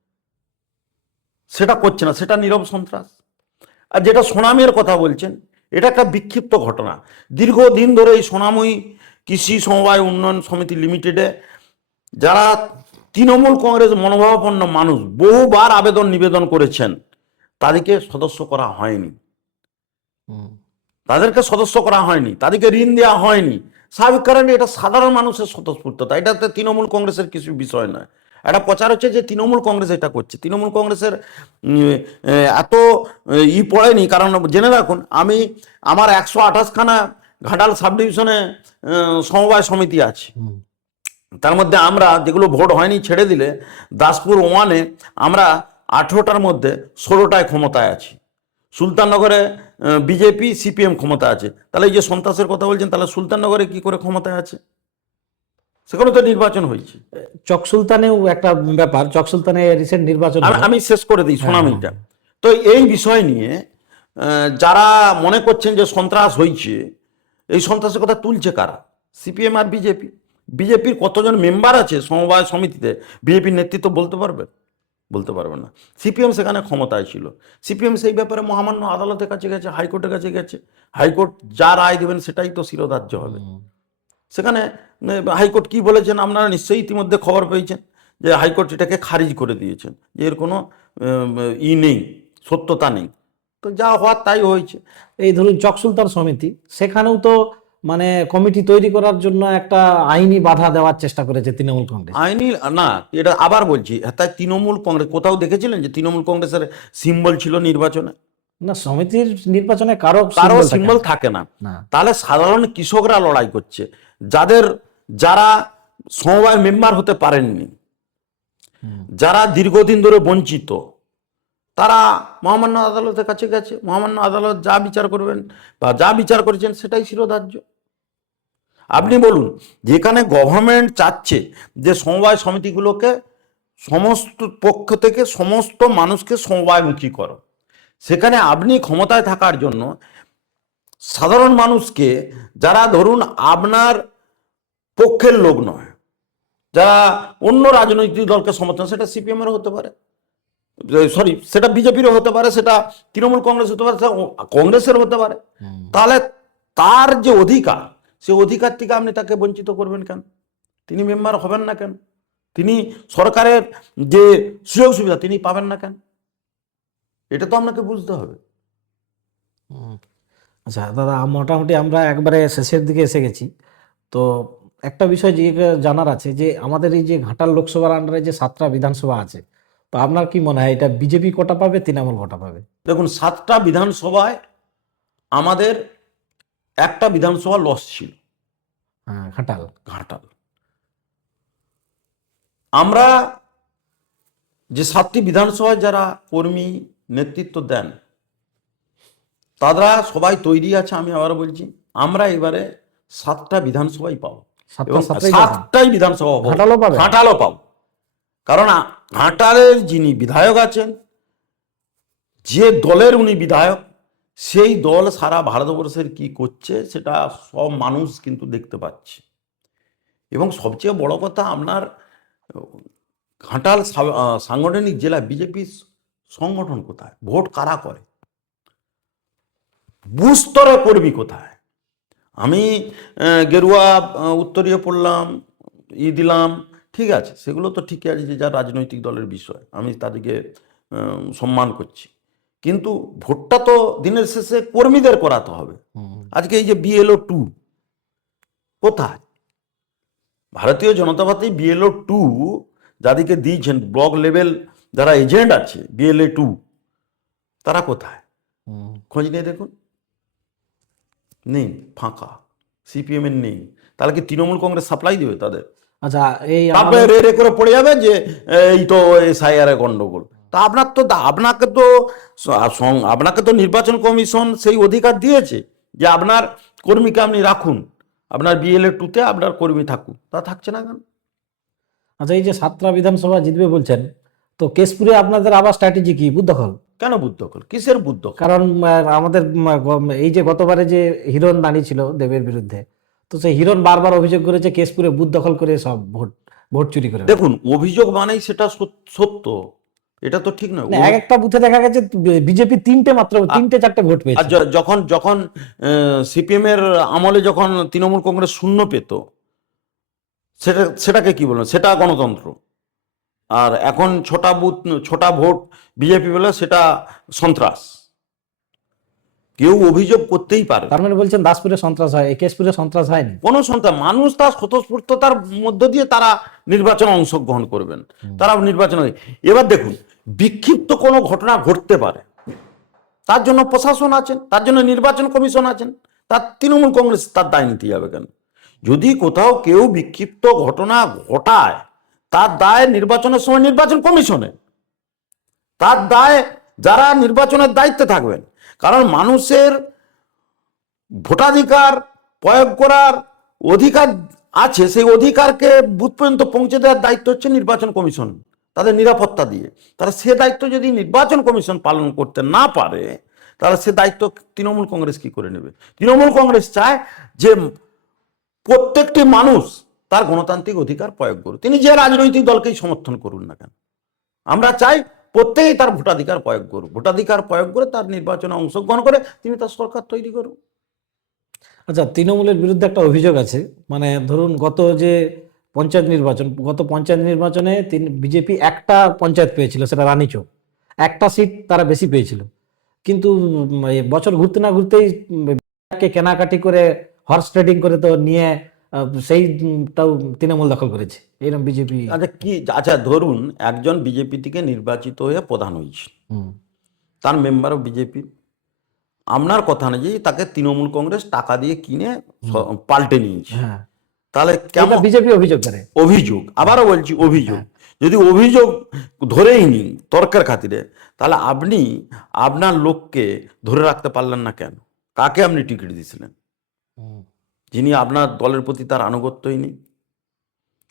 সেটা করছে না, সেটা নীরব সন্ত্রাস। আর যেটা সোনামীর কথা বলছেন, এটা একটা বিক্ষিপ্ত ঘটনা। দীর্ঘদিন ধরে এই সোনাময়ী কৃষি সমবায় উন্নয়ন সমিতি লিমিটেডে যারা তৃণমূল কংগ্রেস মনোভাবাপন্ন মানুষ বহুবার আবেদন নিবেদন করেছেন, তাদেরকে সদস্য করা হয়নি। হুম, তাদেরকে সদস্য করা হয়নি, তাদেরকে ঋণ দেওয়া হয়নি। স্বাভাবিক কারণে এটা সাধারণ মানুষের স্বতঃস্ফূর্ততা, এটাতে তৃণমূল কংগ্রেসের কিছু বিষয় নয়। এটা প্রচার হচ্ছে যে তৃণমূল কংগ্রেস এটা করছে। তৃণমূল কংগ্রেসের এত পড়েনি। কারণ জেনে রাখুন, আমার 128খানা ঘাটাল সাব ডিভিশনে সমবায় সমিতি আছে। হুম, তার মধ্যে আমরা যেগুলো ভোট হয়নি ছেড়ে দিলে, দাসপুর 1-এ আমরা 18টার মধ্যে 16টায় ক্ষমতায় আছি। সুলতাননগরে বিজেপি সিপিএম ক্ষমতা আছে। তাহলে এই যে সন্ত্রাসের কথা বলছেন, তাহলে সুলতাননগরে কি করে ক্ষমতায় আছে? সেখানে তো নির্বাচন হয়েছে। চকসুলতানেও একটা ব্যাপার, চকসুলতানে রিসেন্ট নির্বাচন হলো। আমি শেষ করে দিই হ্যাঁ, সোনামিটা। তো এই বিষয় নিয়ে যারা মনে করছেন যে সন্ত্রাস হয়েছে, এই সন্ত্রাসের কথা তুলছে কারা? সিপিএম আর বিজেপি। বিজেপির কতজন মেম্বার আছে সমবায় সমিতিতে, বিজেপির নেতৃত্ব বলতে পারবে? বলতে পারবে না। সিপিএম সেখানে ক্ষমতায় ছিল। সিপিএম সেই ব্যাপারে মহামান্য আদালতের কাছে গেছে, হাইকোর্টের কাছে গেছে। হাইকোর্ট যা রায় দেবেন সেটাই তো শিরোধার্য হবে। হুম, সেখানে হাইকোর্ট কি বলেছেন আপনারা নিশ্চয়ই ইতিমধ্যে খবর পেয়েছেন, যে হাইকোর্ট এটাকে খারিজ করে দিয়েছেন, যে এর কোনো নেই, সত্যতা নেই। তো যা হওয়ার তাই হয়েছে। এই ধরুন চকসুলতান সমিতি, সেখানেও তো মানে কমিটি তৈরি করার জন্য একটা আইনি বাধা দেওয়ার চেষ্টা করেছে তৃণমূল কংগ্রেস। আইনি না, এটা আবার বলছি, তাই তৃণমূল কংগ্রেস কোথাও দেখেছিলেন যে তৃণমূল কংগ্রেসের সিম্বল ছিল নির্বাচনে? না, সমিতির নির্বাচনে কারো কারো symbol থাকে সিম্বল না। থাকে না। না। তাহলে সাধারণ কৃষকরা লড়াই করছে, যারা সমবায় মেম্বার হতে পারেননি, হুম, যারা দীর্ঘদিন ধরে বঞ্চিত, তারা মহামান্য আদালতের কাছে গেছে। মহামান্য আদালত যা বিচার করবেন বা যা বিচার করেছেন সেটাই শিরোধার্য। আপনি বলুন, যেখানে গভর্নমেন্ট চাচ্ছে যে সমবায় সমিতিগুলোকে সমস্ত পক্ষ থেকে সমস্ত মানুষকে সমবায়মুখী করো। সেখানে আপনি ক্ষমতায় থাকার জন্য সাধারণ মানুষকে, যারা ধরুন আপনার পক্ষের লোক নয়, যারা অন্য রাজনৈতিক দলকে সমর্থন, সেটা সিপিএমেরও হতে পারে, সরি সেটা বিজেপিরও হতে পারে, সেটা তৃণমূল কংগ্রেস হতে পারে, সেটা কংগ্রেসের হতে পারে, তাহলে তার যে অধিকার, সে অধিকার থেকে আপনি তাকে বঞ্চিত করবেন কেন? তিনি মেম্বার হবেন না কেন? তিনি সরকারের যে সুযোগ সুবিধা তিনি পাবেন না কেন? এটা তো আপনাকে বুঝতে হবে। আচ্ছা দাদা, মোটামুটি আমরা একবারে শেষের দিকে এসে গেছি। তো একটা বিষয় যে জানার আছে, যে আমাদের এই যে ঘাটাল লোকসভার আন্ডারে যে 7টা বিধানসভা আছে, তো আপনার কি মনে হয় এটা বিজেপি কোটা পাবে, তৃণমূল কোটা পাবে? দেখুন, 7টা বিধানসভায় আমাদের একটা বিধানসভা লস ছিল, হ্যাঁ, ঘাটাল। ঘাটাল। আমরা যে 7টি বিধানসভায় যারা কর্মী নেতৃত্ব দেন, তারা সবাই তৈরি আছে। আমি আবার বলছি, আমরা এবারে 7টা বিধানসভাই পাবো, এবং 7টাই পাবেন? 7টাই বিধানসভা পাবো, ঘাটালও পাবে? ঘাটালও পাবো। কারণ ঘাটালের যিনি বিধায়ক আছেন, যে দলের উনি বিধায়ক, সেই দল সারা ভারতবর্ষের কি করছে সেটা সব মানুষ কিন্তু দেখতে পাচ্ছে। এবং সবচেয়ে বড় কথা, আপনার ঘাটাল সাংগঠনিক জেলা বিজেপি সংগঠন কোথায়, ভোট কারা করে, বুথ স্তরে কর্মী কোথায়? আমি গেরুয়া উত্তরীয় পড়লাম, দিলাম, ঠিক আছে, সেগুলো তো ঠিকই আছে, যে যা রাজনৈতিক দলের বিষয়, আমি তাদেরকে সম্মান করছি, কিন্তু ভোটটা তো দিনের শেষে কর্মীদের করাতে হবে। আজকে এই যে BLO 2 কোথায়? ভারতীয় জনতা পার্টি BLO 2 যাদেরকে দিয়েছেন, ব্লক লেভেল যারা এজেন্ট আছে BLA 2, তারা কোথায়? খোঁজ নিয়ে দেখুন, নেই, ফাঁকা। সিপিএম এর নেই, তাহলে কি তৃণমূল কংগ্রেস সাপ্লাই দেবে তাদের? আচ্ছা, এই তারপরে রে রে করে পড়ে যাবে যে এই তো SIR এর গন্ডগোল। তা আপনাকে তো নির্বাচন কমিশন সেই অধিকার দিয়েছে যে আপনার কর্মীকে আপনি রাখুন, আপনার BLA 2-তে আপনার কর্মী থাকুন, তা থাকছে না কেন? আচ্ছা, এই যে 7টা বিধানসভা জিতবে বলছেন, তো কেশপুরে আপনাদের আবার স্ট্র্যাটেজি কি, বুথ দখল? কেন বুথ দখল? কিসের বুথ দখল? কারণ আমাদের এই যে গতবারে যে হিরণ দাঁড়িয়েছিল দেবের বিরুদ্ধে, তো সেই হিরণ বারবার অভিযোগ করেছে কেশপুরে বুথ দখল করে সব ভোট ভোট চুরি করে। দেখুন, অভিযোগ মানেই সেটা সত্য, এটা তো ঠিক নয়। না, এক একটা বুথে দেখা গেছে বিজেপি মাত্র 3-4টে ভোট আর পেয়েছে। যখন যখন সিপিএম এর আমলে যখন তৃণমূল কংগ্রেস শূন্য পেত, সেটাকে কি বলবো, সেটা গণতন্ত্র। আর এখন ছোটা ভোট বিজেপি বলে সেটা সন্ত্রাস। কেউ অভিযোগ করতেই পারে। তার মানে বলছেন দাসপুরে সন্ত্রাস হয়, কেশপুরে সন্ত্রাস হয়নি? কোনো সন্ত্রাস, মানুষ তার স্বতঃস্ফূর্ততার মধ্য দিয়ে তারা নির্বাচনে অংশগ্রহণ করবেন, তারা নির্বাচনে। এবার দেখুন, বিক্ষিপ্ত কোনো ঘটনা ঘটতে পারে, তার জন্য প্রশাসন আছেন, তার জন্য নির্বাচন কমিশন আছেন, তার তৃণমূল কংগ্রেস তার দায় নিতে যাবে কেন? যদি কোথাও কেউ বিক্ষিপ্ত ঘটনা ঘটায়, তার দায় নির্বাচনের সময় নির্বাচন কমিশনের, তার দায় যারা নির্বাচনের দায়িত্বে থাকবেন। কারণ মানুষের ভোটাধিকার প্রয়োগ করার অধিকার আছে, সেই অধিকারকে বুথ পর্যন্ত পৌঁছে দেওয়ার দায়িত্ব হচ্ছে নির্বাচন কমিশন, তাদের নিরাপত্তা দিয়ে। তারা সে দায়িত্ব যদি নির্বাচন কমিশন পালন করতে না পারে, তাহলে সে দায়িত্ব তৃণমূল কংগ্রেস কি করে নেবে? তৃণমূল কংগ্রেস চায় যে প্রত্যেকটি মানুষ তার গণতান্ত্রিক অধিকার প্রয়োগ করুক, তিনি যে রাজনৈতিক দলকেই সমর্থন করুন না কেন। আমরা চাই প্রত্যেকেই তার ভোটাধিকার প্রয়োগ করুক, ভোটাধিকার প্রয়োগ করে তার নির্বাচনে অংশগ্রহণ করে তিনি তার সরকার তৈরি করুন। আচ্ছা, তৃণমূলের বিরুদ্ধে একটা অভিযোগ আছে, মানে ধরুন গত পঞ্চায়েত নির্বাচনে বিজেপি একটা পঞ্চায়েত পেয়েছিল, সেটা রানীচক, একটা সিট তারা বেশি পেয়েছিল, কিন্তু এই বছর ঘুরতে না ঘুরতেই কেনাকাটি করে হর্স ট্রেডিং করে তো নিয়ে সেইটাও তৃণমূল দখল করেছে, এরকম বিজেপি। আচ্ছা ধরুন, একজন বিজেপি থেকে নির্বাচিত হয়ে প্রধান হয়েছে, তার মেম্বারও বিজেপি, আপনার কথা অনুযায়ী তাকে তৃণমূল কংগ্রেস টাকা দিয়ে কিনে পাল্টে নিয়েছে, তাহলে কেমন? বিজেপি অভিযোগ করে। অভিযোগ, আবারও বলছি অভিযোগ। যদি অভিযোগ ধরেই নিন তর্কের খাতিরে, তাহলে আপনি আপনার লোককে ধরে রাখতে পারলেন না কেন? কাকে আপনি টিকিট দিয়েছিলেন, যিনি আপনার দলের প্রতি তার আনুগত্যই নেই?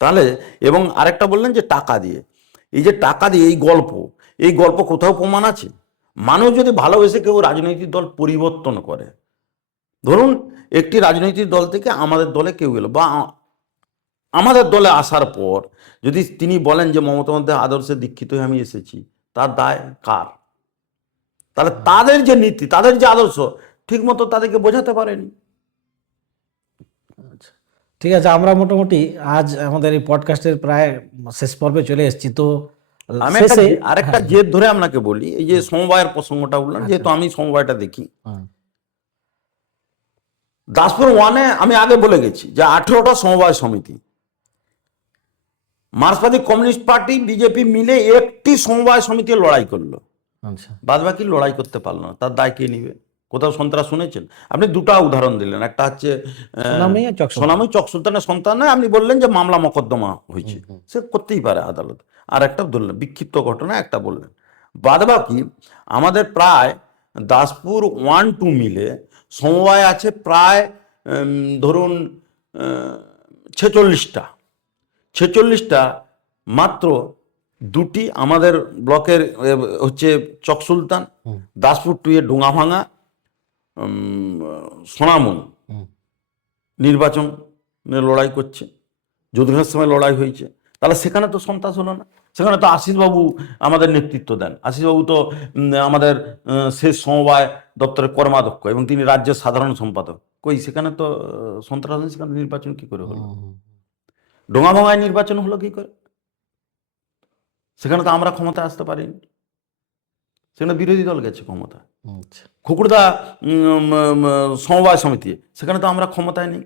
তাহলে, এবং আরেকটা বললেন যে টাকা দিয়ে, এই যে টাকা দিয়ে এই গল্প কোথাও প্রমাণ আছে? মানুষ যদি ভালোবেসে কেউ রাজনৈতিক দল পরিবর্তন করে, ধরুন একটি রাজনৈতিক দল থেকে আমাদের দলে কেউ গেল, বা আমাদের দলে আসার পর যদি তিনি বলেন যে মমতা বন্দ্যোপাধ্যায়ের আদর্শে দীক্ষিত হয়ে আমি এসেছি, তার দায় কার? তাহলে তাদের যে নীতি, তাদের যে আদর্শ ঠিক মতো তাদেরকে বোঝাতে পারেনি। আচ্ছা, ঠিক আছে, আমরা মোটামুটি আজ আমাদের এই পডকাস্টের প্রায় শেষ পর্বে চলে এসেছি। তো আমি শেষে আরেকটা জেদ ধরে আপনাকে বলি, এই যে সমবায়ের প্রসঙ্গটা বললাম, যেহেতু আমি সমবায়টা দেখি, হ্যাঁ, দাসপুর ওয়ানে আমি আগে বলে গেছি যে 18টা সমবায় সমিতি, মার্ক্সবাদী কমিউনিস্ট পার্টি বিজেপি মিলে একটি সমবায় সমিতি লড়াই করলো, আচ্ছা, বাদ বাকি লড়াই করতে পারলো না। তার দায় কে নিবে? কোথাও সন্ত্রাস শুনেছেন? আপনি দুটো উদাহরণ দিলেন, একটা হচ্ছে সোনামী আর চকসুলতান। সোনামী চক সুলতানের সন্তান নয়, আপনি বললেন যে মামলা মোকদ্দমা হয়েছে, সে করতেই পারে আদালত। আর একটা ধরলেন বিক্ষিপ্ত ঘটনা, একটা বললেন। বাদ বাকি আমাদের প্রায় দাসপুর 1-2 মিলে সমবায় আছে প্রায় ধরুন 46টা। 46টা মাত্র দুটি আমাদের ব্লকের হচ্ছে চক সুলতান, দাসপুর 2 এ ডোঙাভাঙা, সোনামণি নির্বাচন লড়াই করছে, যদুঘাটের সময় লড়াই হয়েছে। তাহলে সেখানে তো সন্ত্রাস হলো না, সেখানে তো আশিসবাবু আমাদের নেতৃত্ব দেন। আশিসবাবু তো আমাদের শেষ সমবায় দপ্তরের কর্মাধ্যক্ষ এবং তিনি রাজ্যের সাধারণ সম্পাদক। কই সেখানে তো সন্ত্রাস নেই, সেখানে নির্বাচন কি করে হলো? ডোঙাভাঙায় নির্বাচন হলো কি করে? সেখানে তো আমরা ক্ষমতায় আসতে পারিনি, সেখানে বিরোধী দল গেছে ক্ষমতা। আচ্ছা, খুকুড়দা সমবায় সমিতি, সেখানে তো আমরা ক্ষমতায় নেই,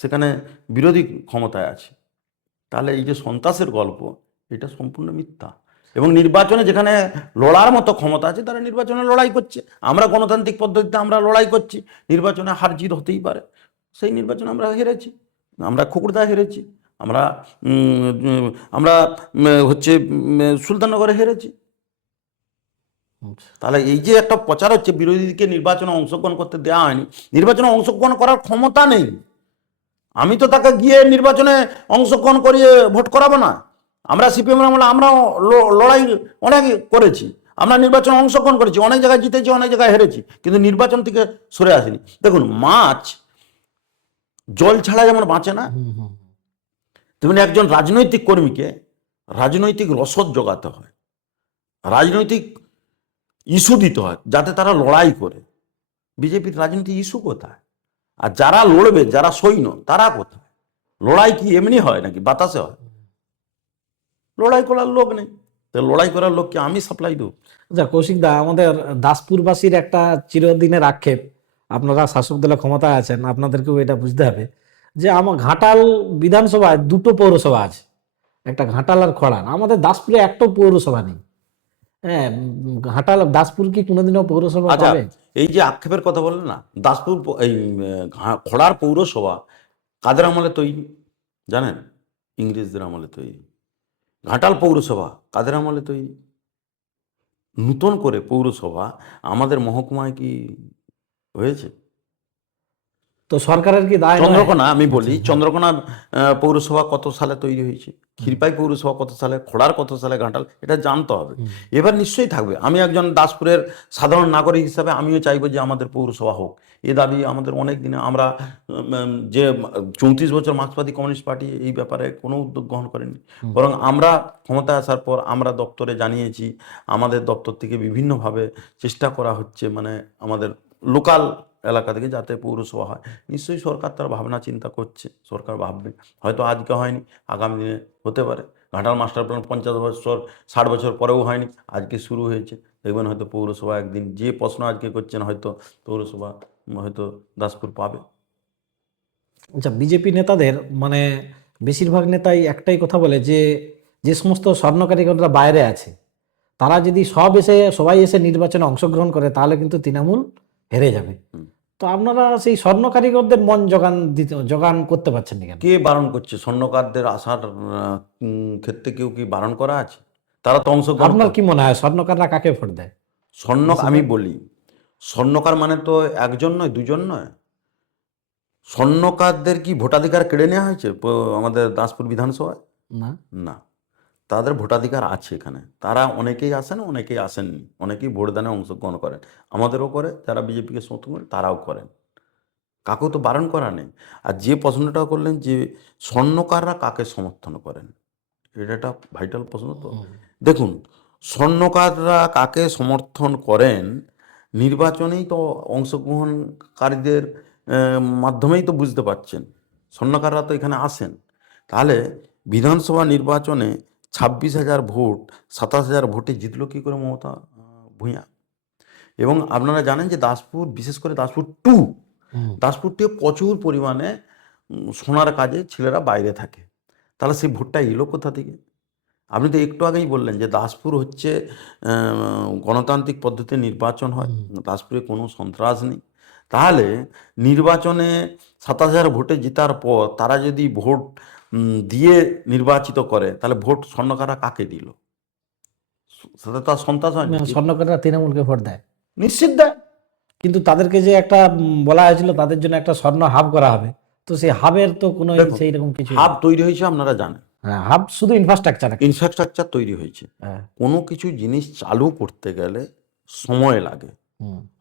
সেখানে বিরোধী ক্ষমতায় আছে। তাহলে এই যে সন্ত্রাসের গল্প, এটা সম্পূর্ণ মিথ্যা। এবং নির্বাচনে যেখানে লড়ার মতো ক্ষমতা আছে তারা নির্বাচনে লড়াই করছে। আমরা গণতান্ত্রিক পদ্ধতিতে আমরা লড়াই করছি, নির্বাচনে হার জিত হতেই পারে। সেই নির্বাচনে আমরা হেরেছি, আমরা খুকুড়দা হেরেছি, আমরা আমরা হচ্ছে সুলতাননগরে হেরেছি। আচ্ছা। তাহলে এই যে একটা প্রচার হচ্ছে বিরোধীকে নির্বাচনে অংশগ্রহণ করতে দেওয়া হয়নি, নির্বাচনে অংশগ্রহণ করার ক্ষমতা নেই। আমি তো তাকে গিয়ে নির্বাচনে অংশগ্রহণ করিয়ে ভোট করাবো না। আমরা সিপিএম আমরাও লড়াই অনেক করেছি, আমরা নির্বাচনে অংশগ্রহণ করেছি, অনেক জায়গায় জিতেছি, অনেক জায়গায় হেরেছি, কিন্তু নির্বাচন থেকে সরে আসেনি। দেখুন, মাছ জল ছাড়া যেমন বাঁচে না, তেমনি একজন রাজনৈতিক কর্মীকে রাজনৈতিক রসদ জোগাতে হয়, রাজনৈতিক ইস্যু দিতে হয় যাতে তারা লড়াই করে। বিজেপির রাজনীতি ইস্যু কোথায়? আর যারা লড়বে, যারা সৈন্য, তারা কোথায়? লড়াই কি এমনি হয় নাকি বাতাসে হয়? লড়াই করার লোক নেই, তো লড়াই করার লোককে আমি সাপ্লাই দেবো? আচ্ছা কৌশিক দা, আমাদের দাসপুরবাসীর একটা চিরদিনের আক্ষেপ, আপনারা শাসক দলে ক্ষমতায় আছেন, আপনাদেরকেও এটা বুঝতে হবে যে আমার ঘাটাল বিধানসভায় দুটো পৌরসভা আছে, একটা ঘাটাল আর খড়ান। আমাদের দাসপুরে একটাও পৌরসভা নেই। হ্যাঁ, ঘাটাল দাসপুর কি কোনোদিনও পৌরসভা আচ্ছা, পাবে? এই যে আক্ষেপের কথা বললেন না, দাসপুর এই খড়ার পৌরসভা কাদের আমলে তৈরি জানেন? ইংরেজদের আমলে তৈরি। ঘাটাল পৌরসভা কাদের আমলে তৈরি? নূতন করে পৌরসভা আমাদের মহকুমায় কি হয়েছে? তো সরকারের কি দায় নয়? চন্দ্রকোনা, আমি বলি চন্দ্রকোনা পৌরসভা কত সালে তৈরি হয়েছে, ক্ষীরপাই পৌরসভা কত সালে, খোড়ার কত সালে, ঘাটাল, এটা জানতে হবে। এবার নিশ্চয়ই থাকবে। আমি একজন দাসপুরের সাধারণ নাগরিক হিসাবে আমিও চাইবো যে আমাদের পৌরসভা হোক। এ দাবি আমাদের অনেক দিনে। আমরা যে 34 বছর মার্ক্সবাদী কমিউনিস্ট পার্টি এই ব্যাপারে কোনো উদ্যোগ গ্রহণ করেনি, বরং আমরা ক্ষমতায় আসার পর আমরা দপ্তরে জানিয়েছি, আমাদের দপ্তর থেকে বিভিন্নভাবে চেষ্টা করা হচ্ছে, মানে আমাদের লোকাল এলাকা থেকে যাতে পৌরসভা হয়। নিশ্চয়ই সরকার তার ভাবনা চিন্তা করছে, সরকার ভাববে, হয়তো আজকে হয়নি, আগামী দিনে হতে পারে। ঘাটাল মাস্টার প্ল্যান 50 বছর 60 বছর পরেও হয়নি, আজকে শুরু হয়েছে, দেখবেন হয়তো পৌরসভা একদিন, যে প্রশ্ন আজকে করছেন, হয়তো পৌরসভা হয়তো দাসপুর পাবে। আচ্ছা, বিজেপি নেতাদের মানে বেশিরভাগ নেতাই একটাই কথা বলে যে যে সমস্ত স্বর্ণ কারিগররা বাইরে আছে তারা যদি সবাই এসে নির্বাচনে অংশগ্রহণ করে তাহলে কিন্তু তৃণমূল হেরে যাবে। তো আপনারা সেই স্বর্ণ কারিগরদের মন জোগান করতে পারছেন না কেন? কে বারণ করছে? স্বর্ণকারদের আসার ক্ষেত্রে কেউ কি বারণ করা আছে? তারা তো অংশগ্রহণ আপনার কি মনে হয় স্বর্ণকাররা কাকে ভোট দেয়? আমি বলি, স্বর্ণকার মানে তো একজন নয়, দুজন নয়। স্বর্ণকারদের কি ভোটাধিকার কেড়ে নেওয়া হয়েছে আমাদের দাসপুর বিধানসভায়? না। না। তাদের ভোটাধিকার আছে এখানে, তারা অনেকেই আসেন, অনেকেই আসেননি, অনেকেই ভোটদানে অংশগ্রহণ করেন, আমাদেরও করে, যারা বিজেপিকে সমর্থন করেন তারাও করেন, কাকেও তো বারণ করা নেই। আর যে প্রশ্নটা করলেন যে স্বর্ণকাররা কাকে সমর্থন করেন, এটা একটা ভাইটাল প্রশ্ন। তো দেখুন, স্বর্ণকাররা কাকে সমর্থন করেন নির্বাচনেই তো অংশগ্রহণকারীদের মাধ্যমেই তো বুঝতে পারছেন। স্বর্ণকাররা তো এখানে আসেন। তাহলে বিধানসভা নির্বাচনে 26,000 ভোট, 27,000 ভোটে জিতলো কী করে মমতা ভূঁইয়া? এবং আপনারা জানেন যে দাসপুর, বিশেষ করে দাসপুর টু, দাসপুরটিও প্রচুর পরিমাণে সোনার কাজে ছেলেরা বাইরে থাকে। তাহলে সেই ভোটটা এলো কোথা থেকে? আপনি তো একটু আগেই বললেন যে দাসপুর হচ্ছে গণতান্ত্রিক পদ্ধতিতে নির্বাচন হয়, দাসপুরে কোনো সন্ত্রাস নেই। তাহলে নির্বাচনে 27,000 ভোটে জেতার পর তারা যদি ভোট দিয়ে নির্বাচিত করে, তাহলে ভোট স্বর্ণকাররা কাকে দিল? সেটা তো আর সন্ত্রাস হয়নি। স্বর্ণকাররা তৃণমূলকে ভোট দেয়, নিশ্চিত দেয়। কিন্তু তাদেরকে যে একটা বলা হয়েছিল তাদের জন্য একটা স্বর্ণ হাব করা হবে, তো সেই হাবের তো কোনো দেখুন, সেই রকম কিছু হাব তৈরি হয়েছে আপনারা জানেন, হ্যাঁ, হাব শুধু ইনফ্রাস্ট্রাকচার। ইনফ্রাস্ট্রাকচার তৈরি হয়েছে। হ্যাঁ। কোনো কিছু জিনিস চালু করতে গেলে সময় লাগে,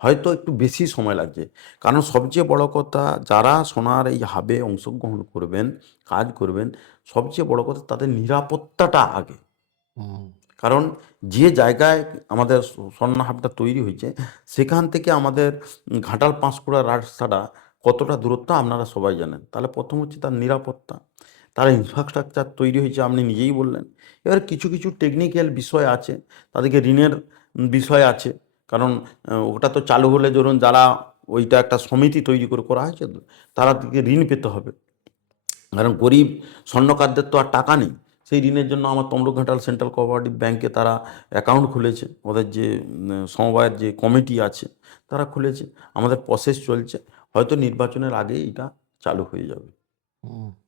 হয়তো একটু বেশি সময় লাগছে। কারণ সবচেয়ে বড় কথা, যারা সোনার এই হাবে অংশগ্রহণ করবেন, কাজ করবেন, সবচেয়ে বড় কথা তাদের নিরাপত্তাটা আগে। কারণ যে জায়গায় আমাদের স্বর্ণ হাবটা তৈরি হয়েছে, সেখান থেকে আমাদের ঘাটাল পাঁশকুড়া রাস্তাটা কতটা দূরত্ব আপনারা সবাই জানেন। তাহলে প্রথম হচ্ছে তার নিরাপত্তা, তার ইনফ্রাস্ট্রাকচার তৈরি হয়েছে, আপনি নিজেই বললেন। এবার কিছু কিছু টেকনিক্যাল বিষয় আছে, তাদেরকে ঋণের বিষয় আছে। কারণ ওটা তো চালু হলে ধরুন যারা ওইটা একটা সমিতি তৈরি করে করা হয়েছে, তারা থেকে ঋণ পেতে হবে। কারণ গরিব স্বর্ণকারদের তো আর টাকা নেই, সেই ঋণের জন্য আমার তমলুক ঘাটাল সেন্ট্রাল কোঅপারেটিভ ব্যাংকে তারা অ্যাকাউন্ট খুলেছে, ওদের যে সমবায়ের যে কমিটি আছে তারা খুলেছে, আমাদের প্রসেস চলছে, হয়তো নির্বাচনের আগেই এটা চালু হয়ে যাবে।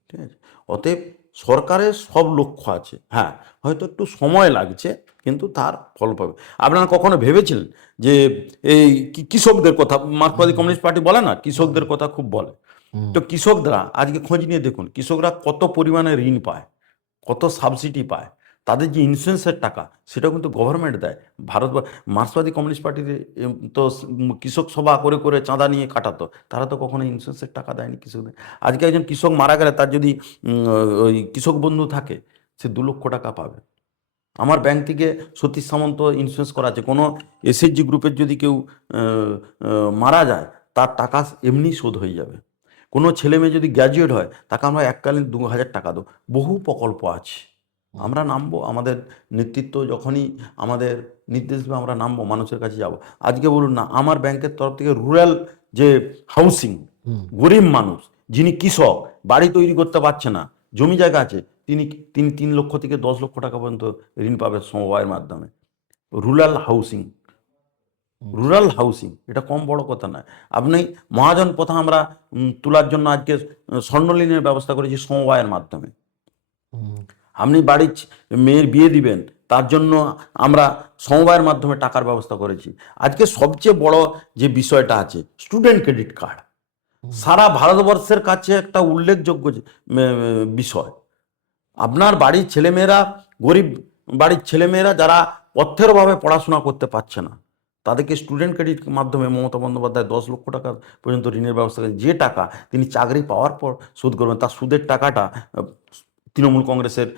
ঠিক আছে, অতএব সরকারের সব লক্ষ্য আছে, হ্যাঁ হয়তো একটু সময় লাগছে, কিন্তু তার ফল পাবে। আপনারা কখনো ভেবেছিলেন যে এই কৃষকদের কথা, মার্কসবাদী কমিউনিস্ট পার্টি বলে না, কৃষকদের কথা খুব বলে, তো কৃষকরা আজকে খোঁজ নিয়ে দেখুন কৃষকরা কত পরিমাণে ঋণ পায়, কত সাবসিডি পায়, তাদের যে ইন্স্যুরেন্সের টাকা সেটাও কিন্তু গভর্নমেন্ট দেয়। ভারত মার্কসবাদী কমিউনিস্ট পার্টির তো কৃষক সভা করে করে চাঁদা নিয়ে কাটাতো, তারা তো কখনো ইন্স্যুরেন্সের টাকা দেয়নি কৃষকদের। আজকে একজন কৃষক মারা গেলে তার যদি ওই কৃষক বন্ধু থাকে, সে 2 লক্ষ টাকা পাবে। আমার ব্যাংক থেকে সতীশ সামন্ত ইন্স্যুরেন্স করা আছে, কোনো এসএইচজি গ্রুপের যদি কেউ মারা যায়, তার টাকা এমনি শোধ হয়ে যাবে। কোনো ছেলে মেয়ে যদি গ্র্যাজুয়েট হয়, তাকে আমরা এককালীন 2,000 টাকা দেবো। বহু প্রকল্প আছে, আমরা নামবো, আমাদের নেতৃত্ব যখনই আমাদের নির্দেশ দেবে আমরা নামবো, মানুষের কাছে যাব। আজকে বলুন না, আমার ব্যাংকের তরফ থেকে রুরাল যে হাউসিং, গরিব মানুষ যিনি কৃষক, বাড়ি তৈরি করতে পারছে না, জমি জায়গা আছে, তিনি 3 লক্ষ থেকে 10 লক্ষ টাকা পর্যন্ত ঋণ পাবে সমবায়ের মাধ্যমে। রুরাল হাউসিং, রুরাল হাউসিং, এটা কম বড় কথা নয়। আপনি মহাজন প্রথা আমরা তোলার জন্য আজকে স্বর্ণঋণের ব্যবস্থা করেছি সমবায়ের মাধ্যমে। আপনি বাড়ির মেয়ের বিয়ে দিবেন, তার জন্য আমরা সমবায়ের মাধ্যমে টাকার ব্যবস্থা করেছি। আজকে সবচেয়ে বড় যে বিষয়টা আছে, স্টুডেন্ট ক্রেডিট কার্ড, সারা ভারতবর্ষের কাছে একটা উল্লেখযোগ্য বিষয়। আপনার বাড়ির ছেলেমেয়েরা, গরিব বাড়ির ছেলেমেয়েরা যারা অর্থের অভাবে পড়াশোনা করতে পারছে না, তাদেরকে স্টুডেন্ট ক্রেডিট মাধ্যমে মমতা বন্দ্যোপাধ্যায় 10 লক্ষ টাকা পর্যন্ত ঋণের ব্যবস্থা করেন। যে টাকা তিনি চাকরি পাওয়ার পর শোধ করবেন, তার সুদের টাকাটা তৃণমূল কংগ্রেসের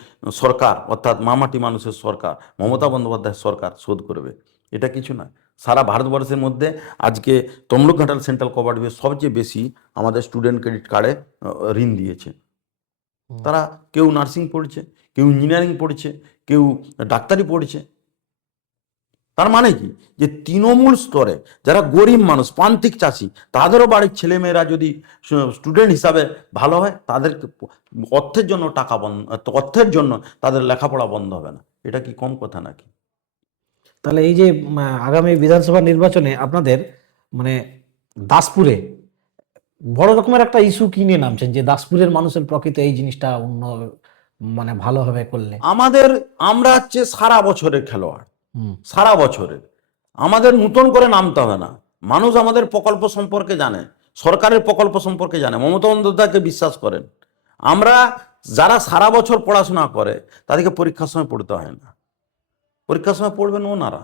সরকার, অর্থাৎ মামাটি মানুষের সরকার, মমতা বন্দ্যোপাধ্যায়ের সরকার শোধ করবে। এটা কিছু নয়, সারা ভারতবর্ষের মধ্যে আজকে তমলুক ঘাটাল সেন্ট্রাল কোঅপারেটিভের সবচেয়ে বেশি আমাদের স্টুডেন্ট ক্রেডিট কার্ডে ঋণ দিয়েছে। তারা কেউ নার্সিং পড়ছে, কেউ ইঞ্জিনিয়ারিং পড়ছে, কেউ ডাক্তারি পড়ছে। তার মানে কি, যে তৃণমূল স্তরে যারা গরিব মানুষ, প্রান্তিক চাষি, তাদেরও বাড়ির ছেলেমেয়েরা যদি স্টুডেন্ট হিসাবে ভালো হয়, তাদের অর্থের জন্য টাকা বন্ধ, অর্থের জন্য তাদের লেখাপড়া বন্ধ হবে না। এটা কি কম কথা নাকি? তাহলে এই যে আগামী বিধানসভা নির্বাচনে আপনাদের মানে দাসপুরে বড় রকমের একটা ইস্যু কি নিয়ে নামছেন, যে দাসপুরের মানুষের প্রকৃত এই জিনিসটা অন্য মানে ভালোভাবে করলে? আমরা হচ্ছে সারা বছরের খেলোয়াড়, সারা বছরের, আমাদের নতুন করে নামতে হবে না। মানুষ আমাদের প্রকল্প সম্পর্কে জানে, সরকারের প্রকল্প সম্পর্কে জানে, মমতা বন্দ্যোপাধ্যায়কে বিশ্বাস করেন। আমরা যারা সারা বছর পড়াশোনা করে তাদেরকে পরীক্ষার সময় পড়তে হয় না, পরীক্ষার সময় পড়বেন ওনারা,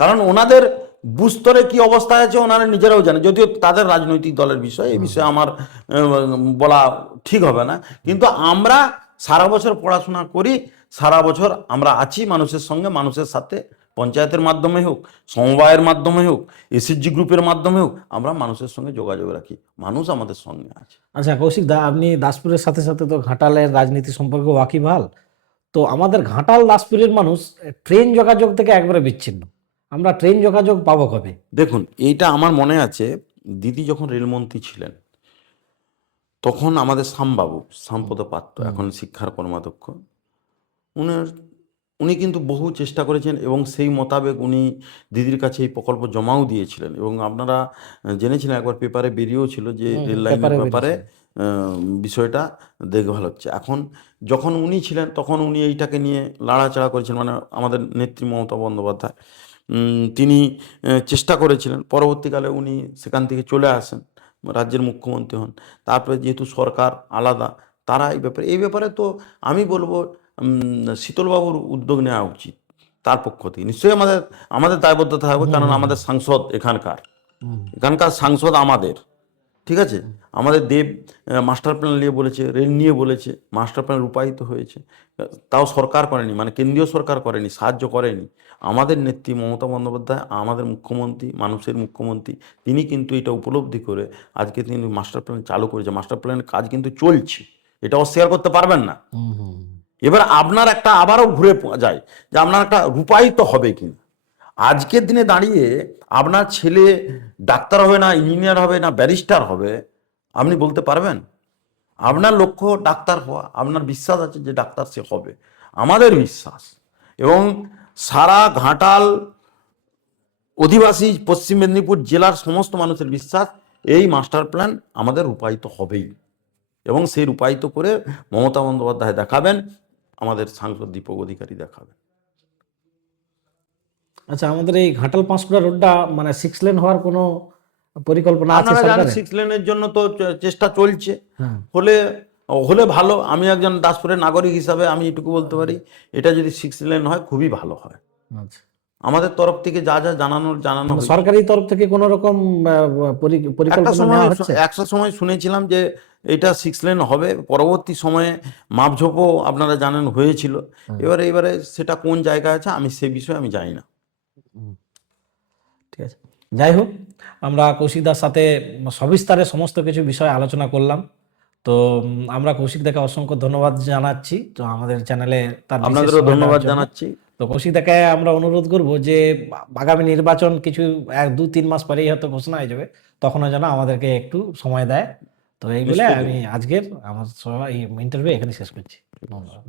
কারণ ওনাদের বুস্তরে কি অবস্থায় আছে ওনারা নিজেরাও জানে, যদিও তাদের রাজনৈতিক দলের বিষয়, এই বিষয়ে আমার বলা ঠিক হবে না, কিন্তু আমরা সারা বছর পড়াশোনা করি, সারা বছর আমরা আছি মানুষের সঙ্গে, মানুষের সাথে, পঞ্চায়েতের মাধ্যমে হোক, সমবায়ের মাধ্যমে হোক, এসএসজি গ্রুপের মাধ্যমে হোক, আমরা মানুষের সঙ্গে যোগাযোগ রাখি, মানুষ আমাদের সঙ্গে আছে। আচ্ছা কৌশিক দা, আপনি দাসপুরের সাথে সাথে তো ঘাটালের রাজনীতি সম্পর্কে ওয়াকিবহাল। তো আমাদের ঘাটাল দাসপুরের মানুষ ট্রেন যোগাযোগ থেকে একবারে বিচ্ছিন্ন। আমরা ট্রেন যোগাযোগ পাবো কবে? দেখুন, এইটা আমার মনে আছে, দিদি যখন রেলমন্ত্রী ছিলেন তখন আমাদের শ্যামপদ পাত্র, এখন শিক্ষার কর্মাধ্যক্ষ, উনার উনি কিন্তু বহু চেষ্টা করেছেন এবং সেই মোতাবেক উনি দিদির কাছে এই প্রকল্প জমাও দিয়েছিলেন, এবং আপনারা জেনেছিলেন, একবার পেপারে বেরিয়েও ছিল যে রেল লাইনের পেপারে ব্যাপারে বেরিয়েছে। বিষয়টা দেখভাল হচ্ছে। এখন যখন উনি ছিলেন তখন উনি এইটাকে নিয়ে লাড়াচাড়া করেছিলেন, মানে আমাদের নেত্রী মমতা বন্দ্যোপাধ্যায়, তিনি চেষ্টা করেছিলেন, পরবর্তীকালে উনি সেখান থেকে চলে আসেন, রাজ্যের মুখ্যমন্ত্রী হন, তারপরে যেহেতু সরকার আলাদা, তারা এই ব্যাপারে তো আমি বলবো শীতলবাবুর উদ্যোগ নেওয়া উচিত, তার পক্ষ থেকে নিশ্চয়ই আমাদের আমাদের দায়বদ্ধতা থাকবে, কারণ আমাদের সাংসদ এখানকার সাংসদ আমাদের, ঠিক আছে, আমাদের দেব মাস্টার প্ল্যান নিয়ে বলেছে, রেল নিয়ে বলেছে, মাস্টার প্ল্যান রূপায়িত হয়েছে, তাও সরকার করেনি, মানে কেন্দ্রীয় সরকার করেনি, সাহায্য করেনি, আমাদের নেত্রী মমতা বন্দ্যোপাধ্যায়, আমাদের মুখ্যমন্ত্রী, মানুষের মুখ্যমন্ত্রী, তিনি কিন্তু এটা উপলব্ধি করে আজকে তিনি মাস্টার প্ল্যান চালু করেছে, মাস্টার প্ল্যানের কাজ কিন্তু চলছে, এটা অস্বীকার করতে পারবেন না। এবার আপনার একটা আবারও ঘুরে যায় যে আপনার একটা রূপায়িত হবে কিনা। আজকের দিনে দাঁড়িয়ে আপনার ছেলে ডাক্তার হবে না, ইঞ্জিনিয়ার হবে না, ব্যারিস্টার হবে, আপনি বলতে পারবেন? আপনার লক্ষ্য ডাক্তার হওয়া, আপনার বিশ্বাস আছে যে ডাক্তার সে হবে, আমাদের বিশ্বাস এবং সারা ঘাটাল অধিবাসী পশ্চিম মেদিনীপুর জেলার সমস্ত মানুষের বিশ্বাস, এই মাস্টার প্ল্যান আমাদের রূপায়িত হবেই, এবং সেই রূপায়িত করে মমতা বন্দ্যোপাধ্যায় দেখাবেন, আমাদের সাংসদ দীপক অধিকারী দেখাবেন। আচ্ছা, আমাদের এই ঘাটাল পাঁশকুড়া রোডটা মানে 6 লেন হওয়ার কোনো পরিকল্পনা আছে আপনারা জানেন সরকারের? 6 লেনের জন্য তো চেষ্টা চলছে, হ্যাঁ। হলে হলে ভালো। আমি একজন দাসপুরের নাগরিক হিসাবে আমি এটুকু বলতে পারি, এটা যদি 6 লেন হয় খুবই ভালো হয়। আচ্ছা, আমাদের তরফ থেকে যা যা জানানো মানে হয়েছে। সরকারি তরফ থেকে কোনো রকম পরিকল্পনা নেওয়া হচ্ছে? একটা সময় শুনেছিলাম যে এটা 6 লেন হবে, পরবর্তী সময়ে মাপঝোপও আপনারা জানেন হয়েছিল, এবারে সেটা কোন জায়গায় আছে আমি সে বিষয়ে আমি জানি না। ঠিক আছে, যাই হোক, আমরা কৌশিকদার সাথে সবিস্তারে সমস্ত কিছু বিষয় আলোচনা করলাম। তো আমরা কৌশিকদাকে অসংখ্য ধন্যবাদ জানাচ্ছি, তো আমাদের চ্যানেলে তার বিশেষ আপনাদেরও সময় দেওয়ার ধন্যবাদ জন্য। জানাচ্ছি। তো কৌশিকদাকে আমরা অনুরোধ করব যে আগামী নির্বাচন কিছু 1-2-3 মাস পরেই হয়তো ঘোষণা হয়ে যাবে, তখনও যেন আমাদেরকে একটু সময় দেয়। তো এই বলে নিশ্চয়ই দেব। আমি আজকের আমার সবাই ইন্টারভিউ এখানে শেষ করছি। ধন্যবাদ।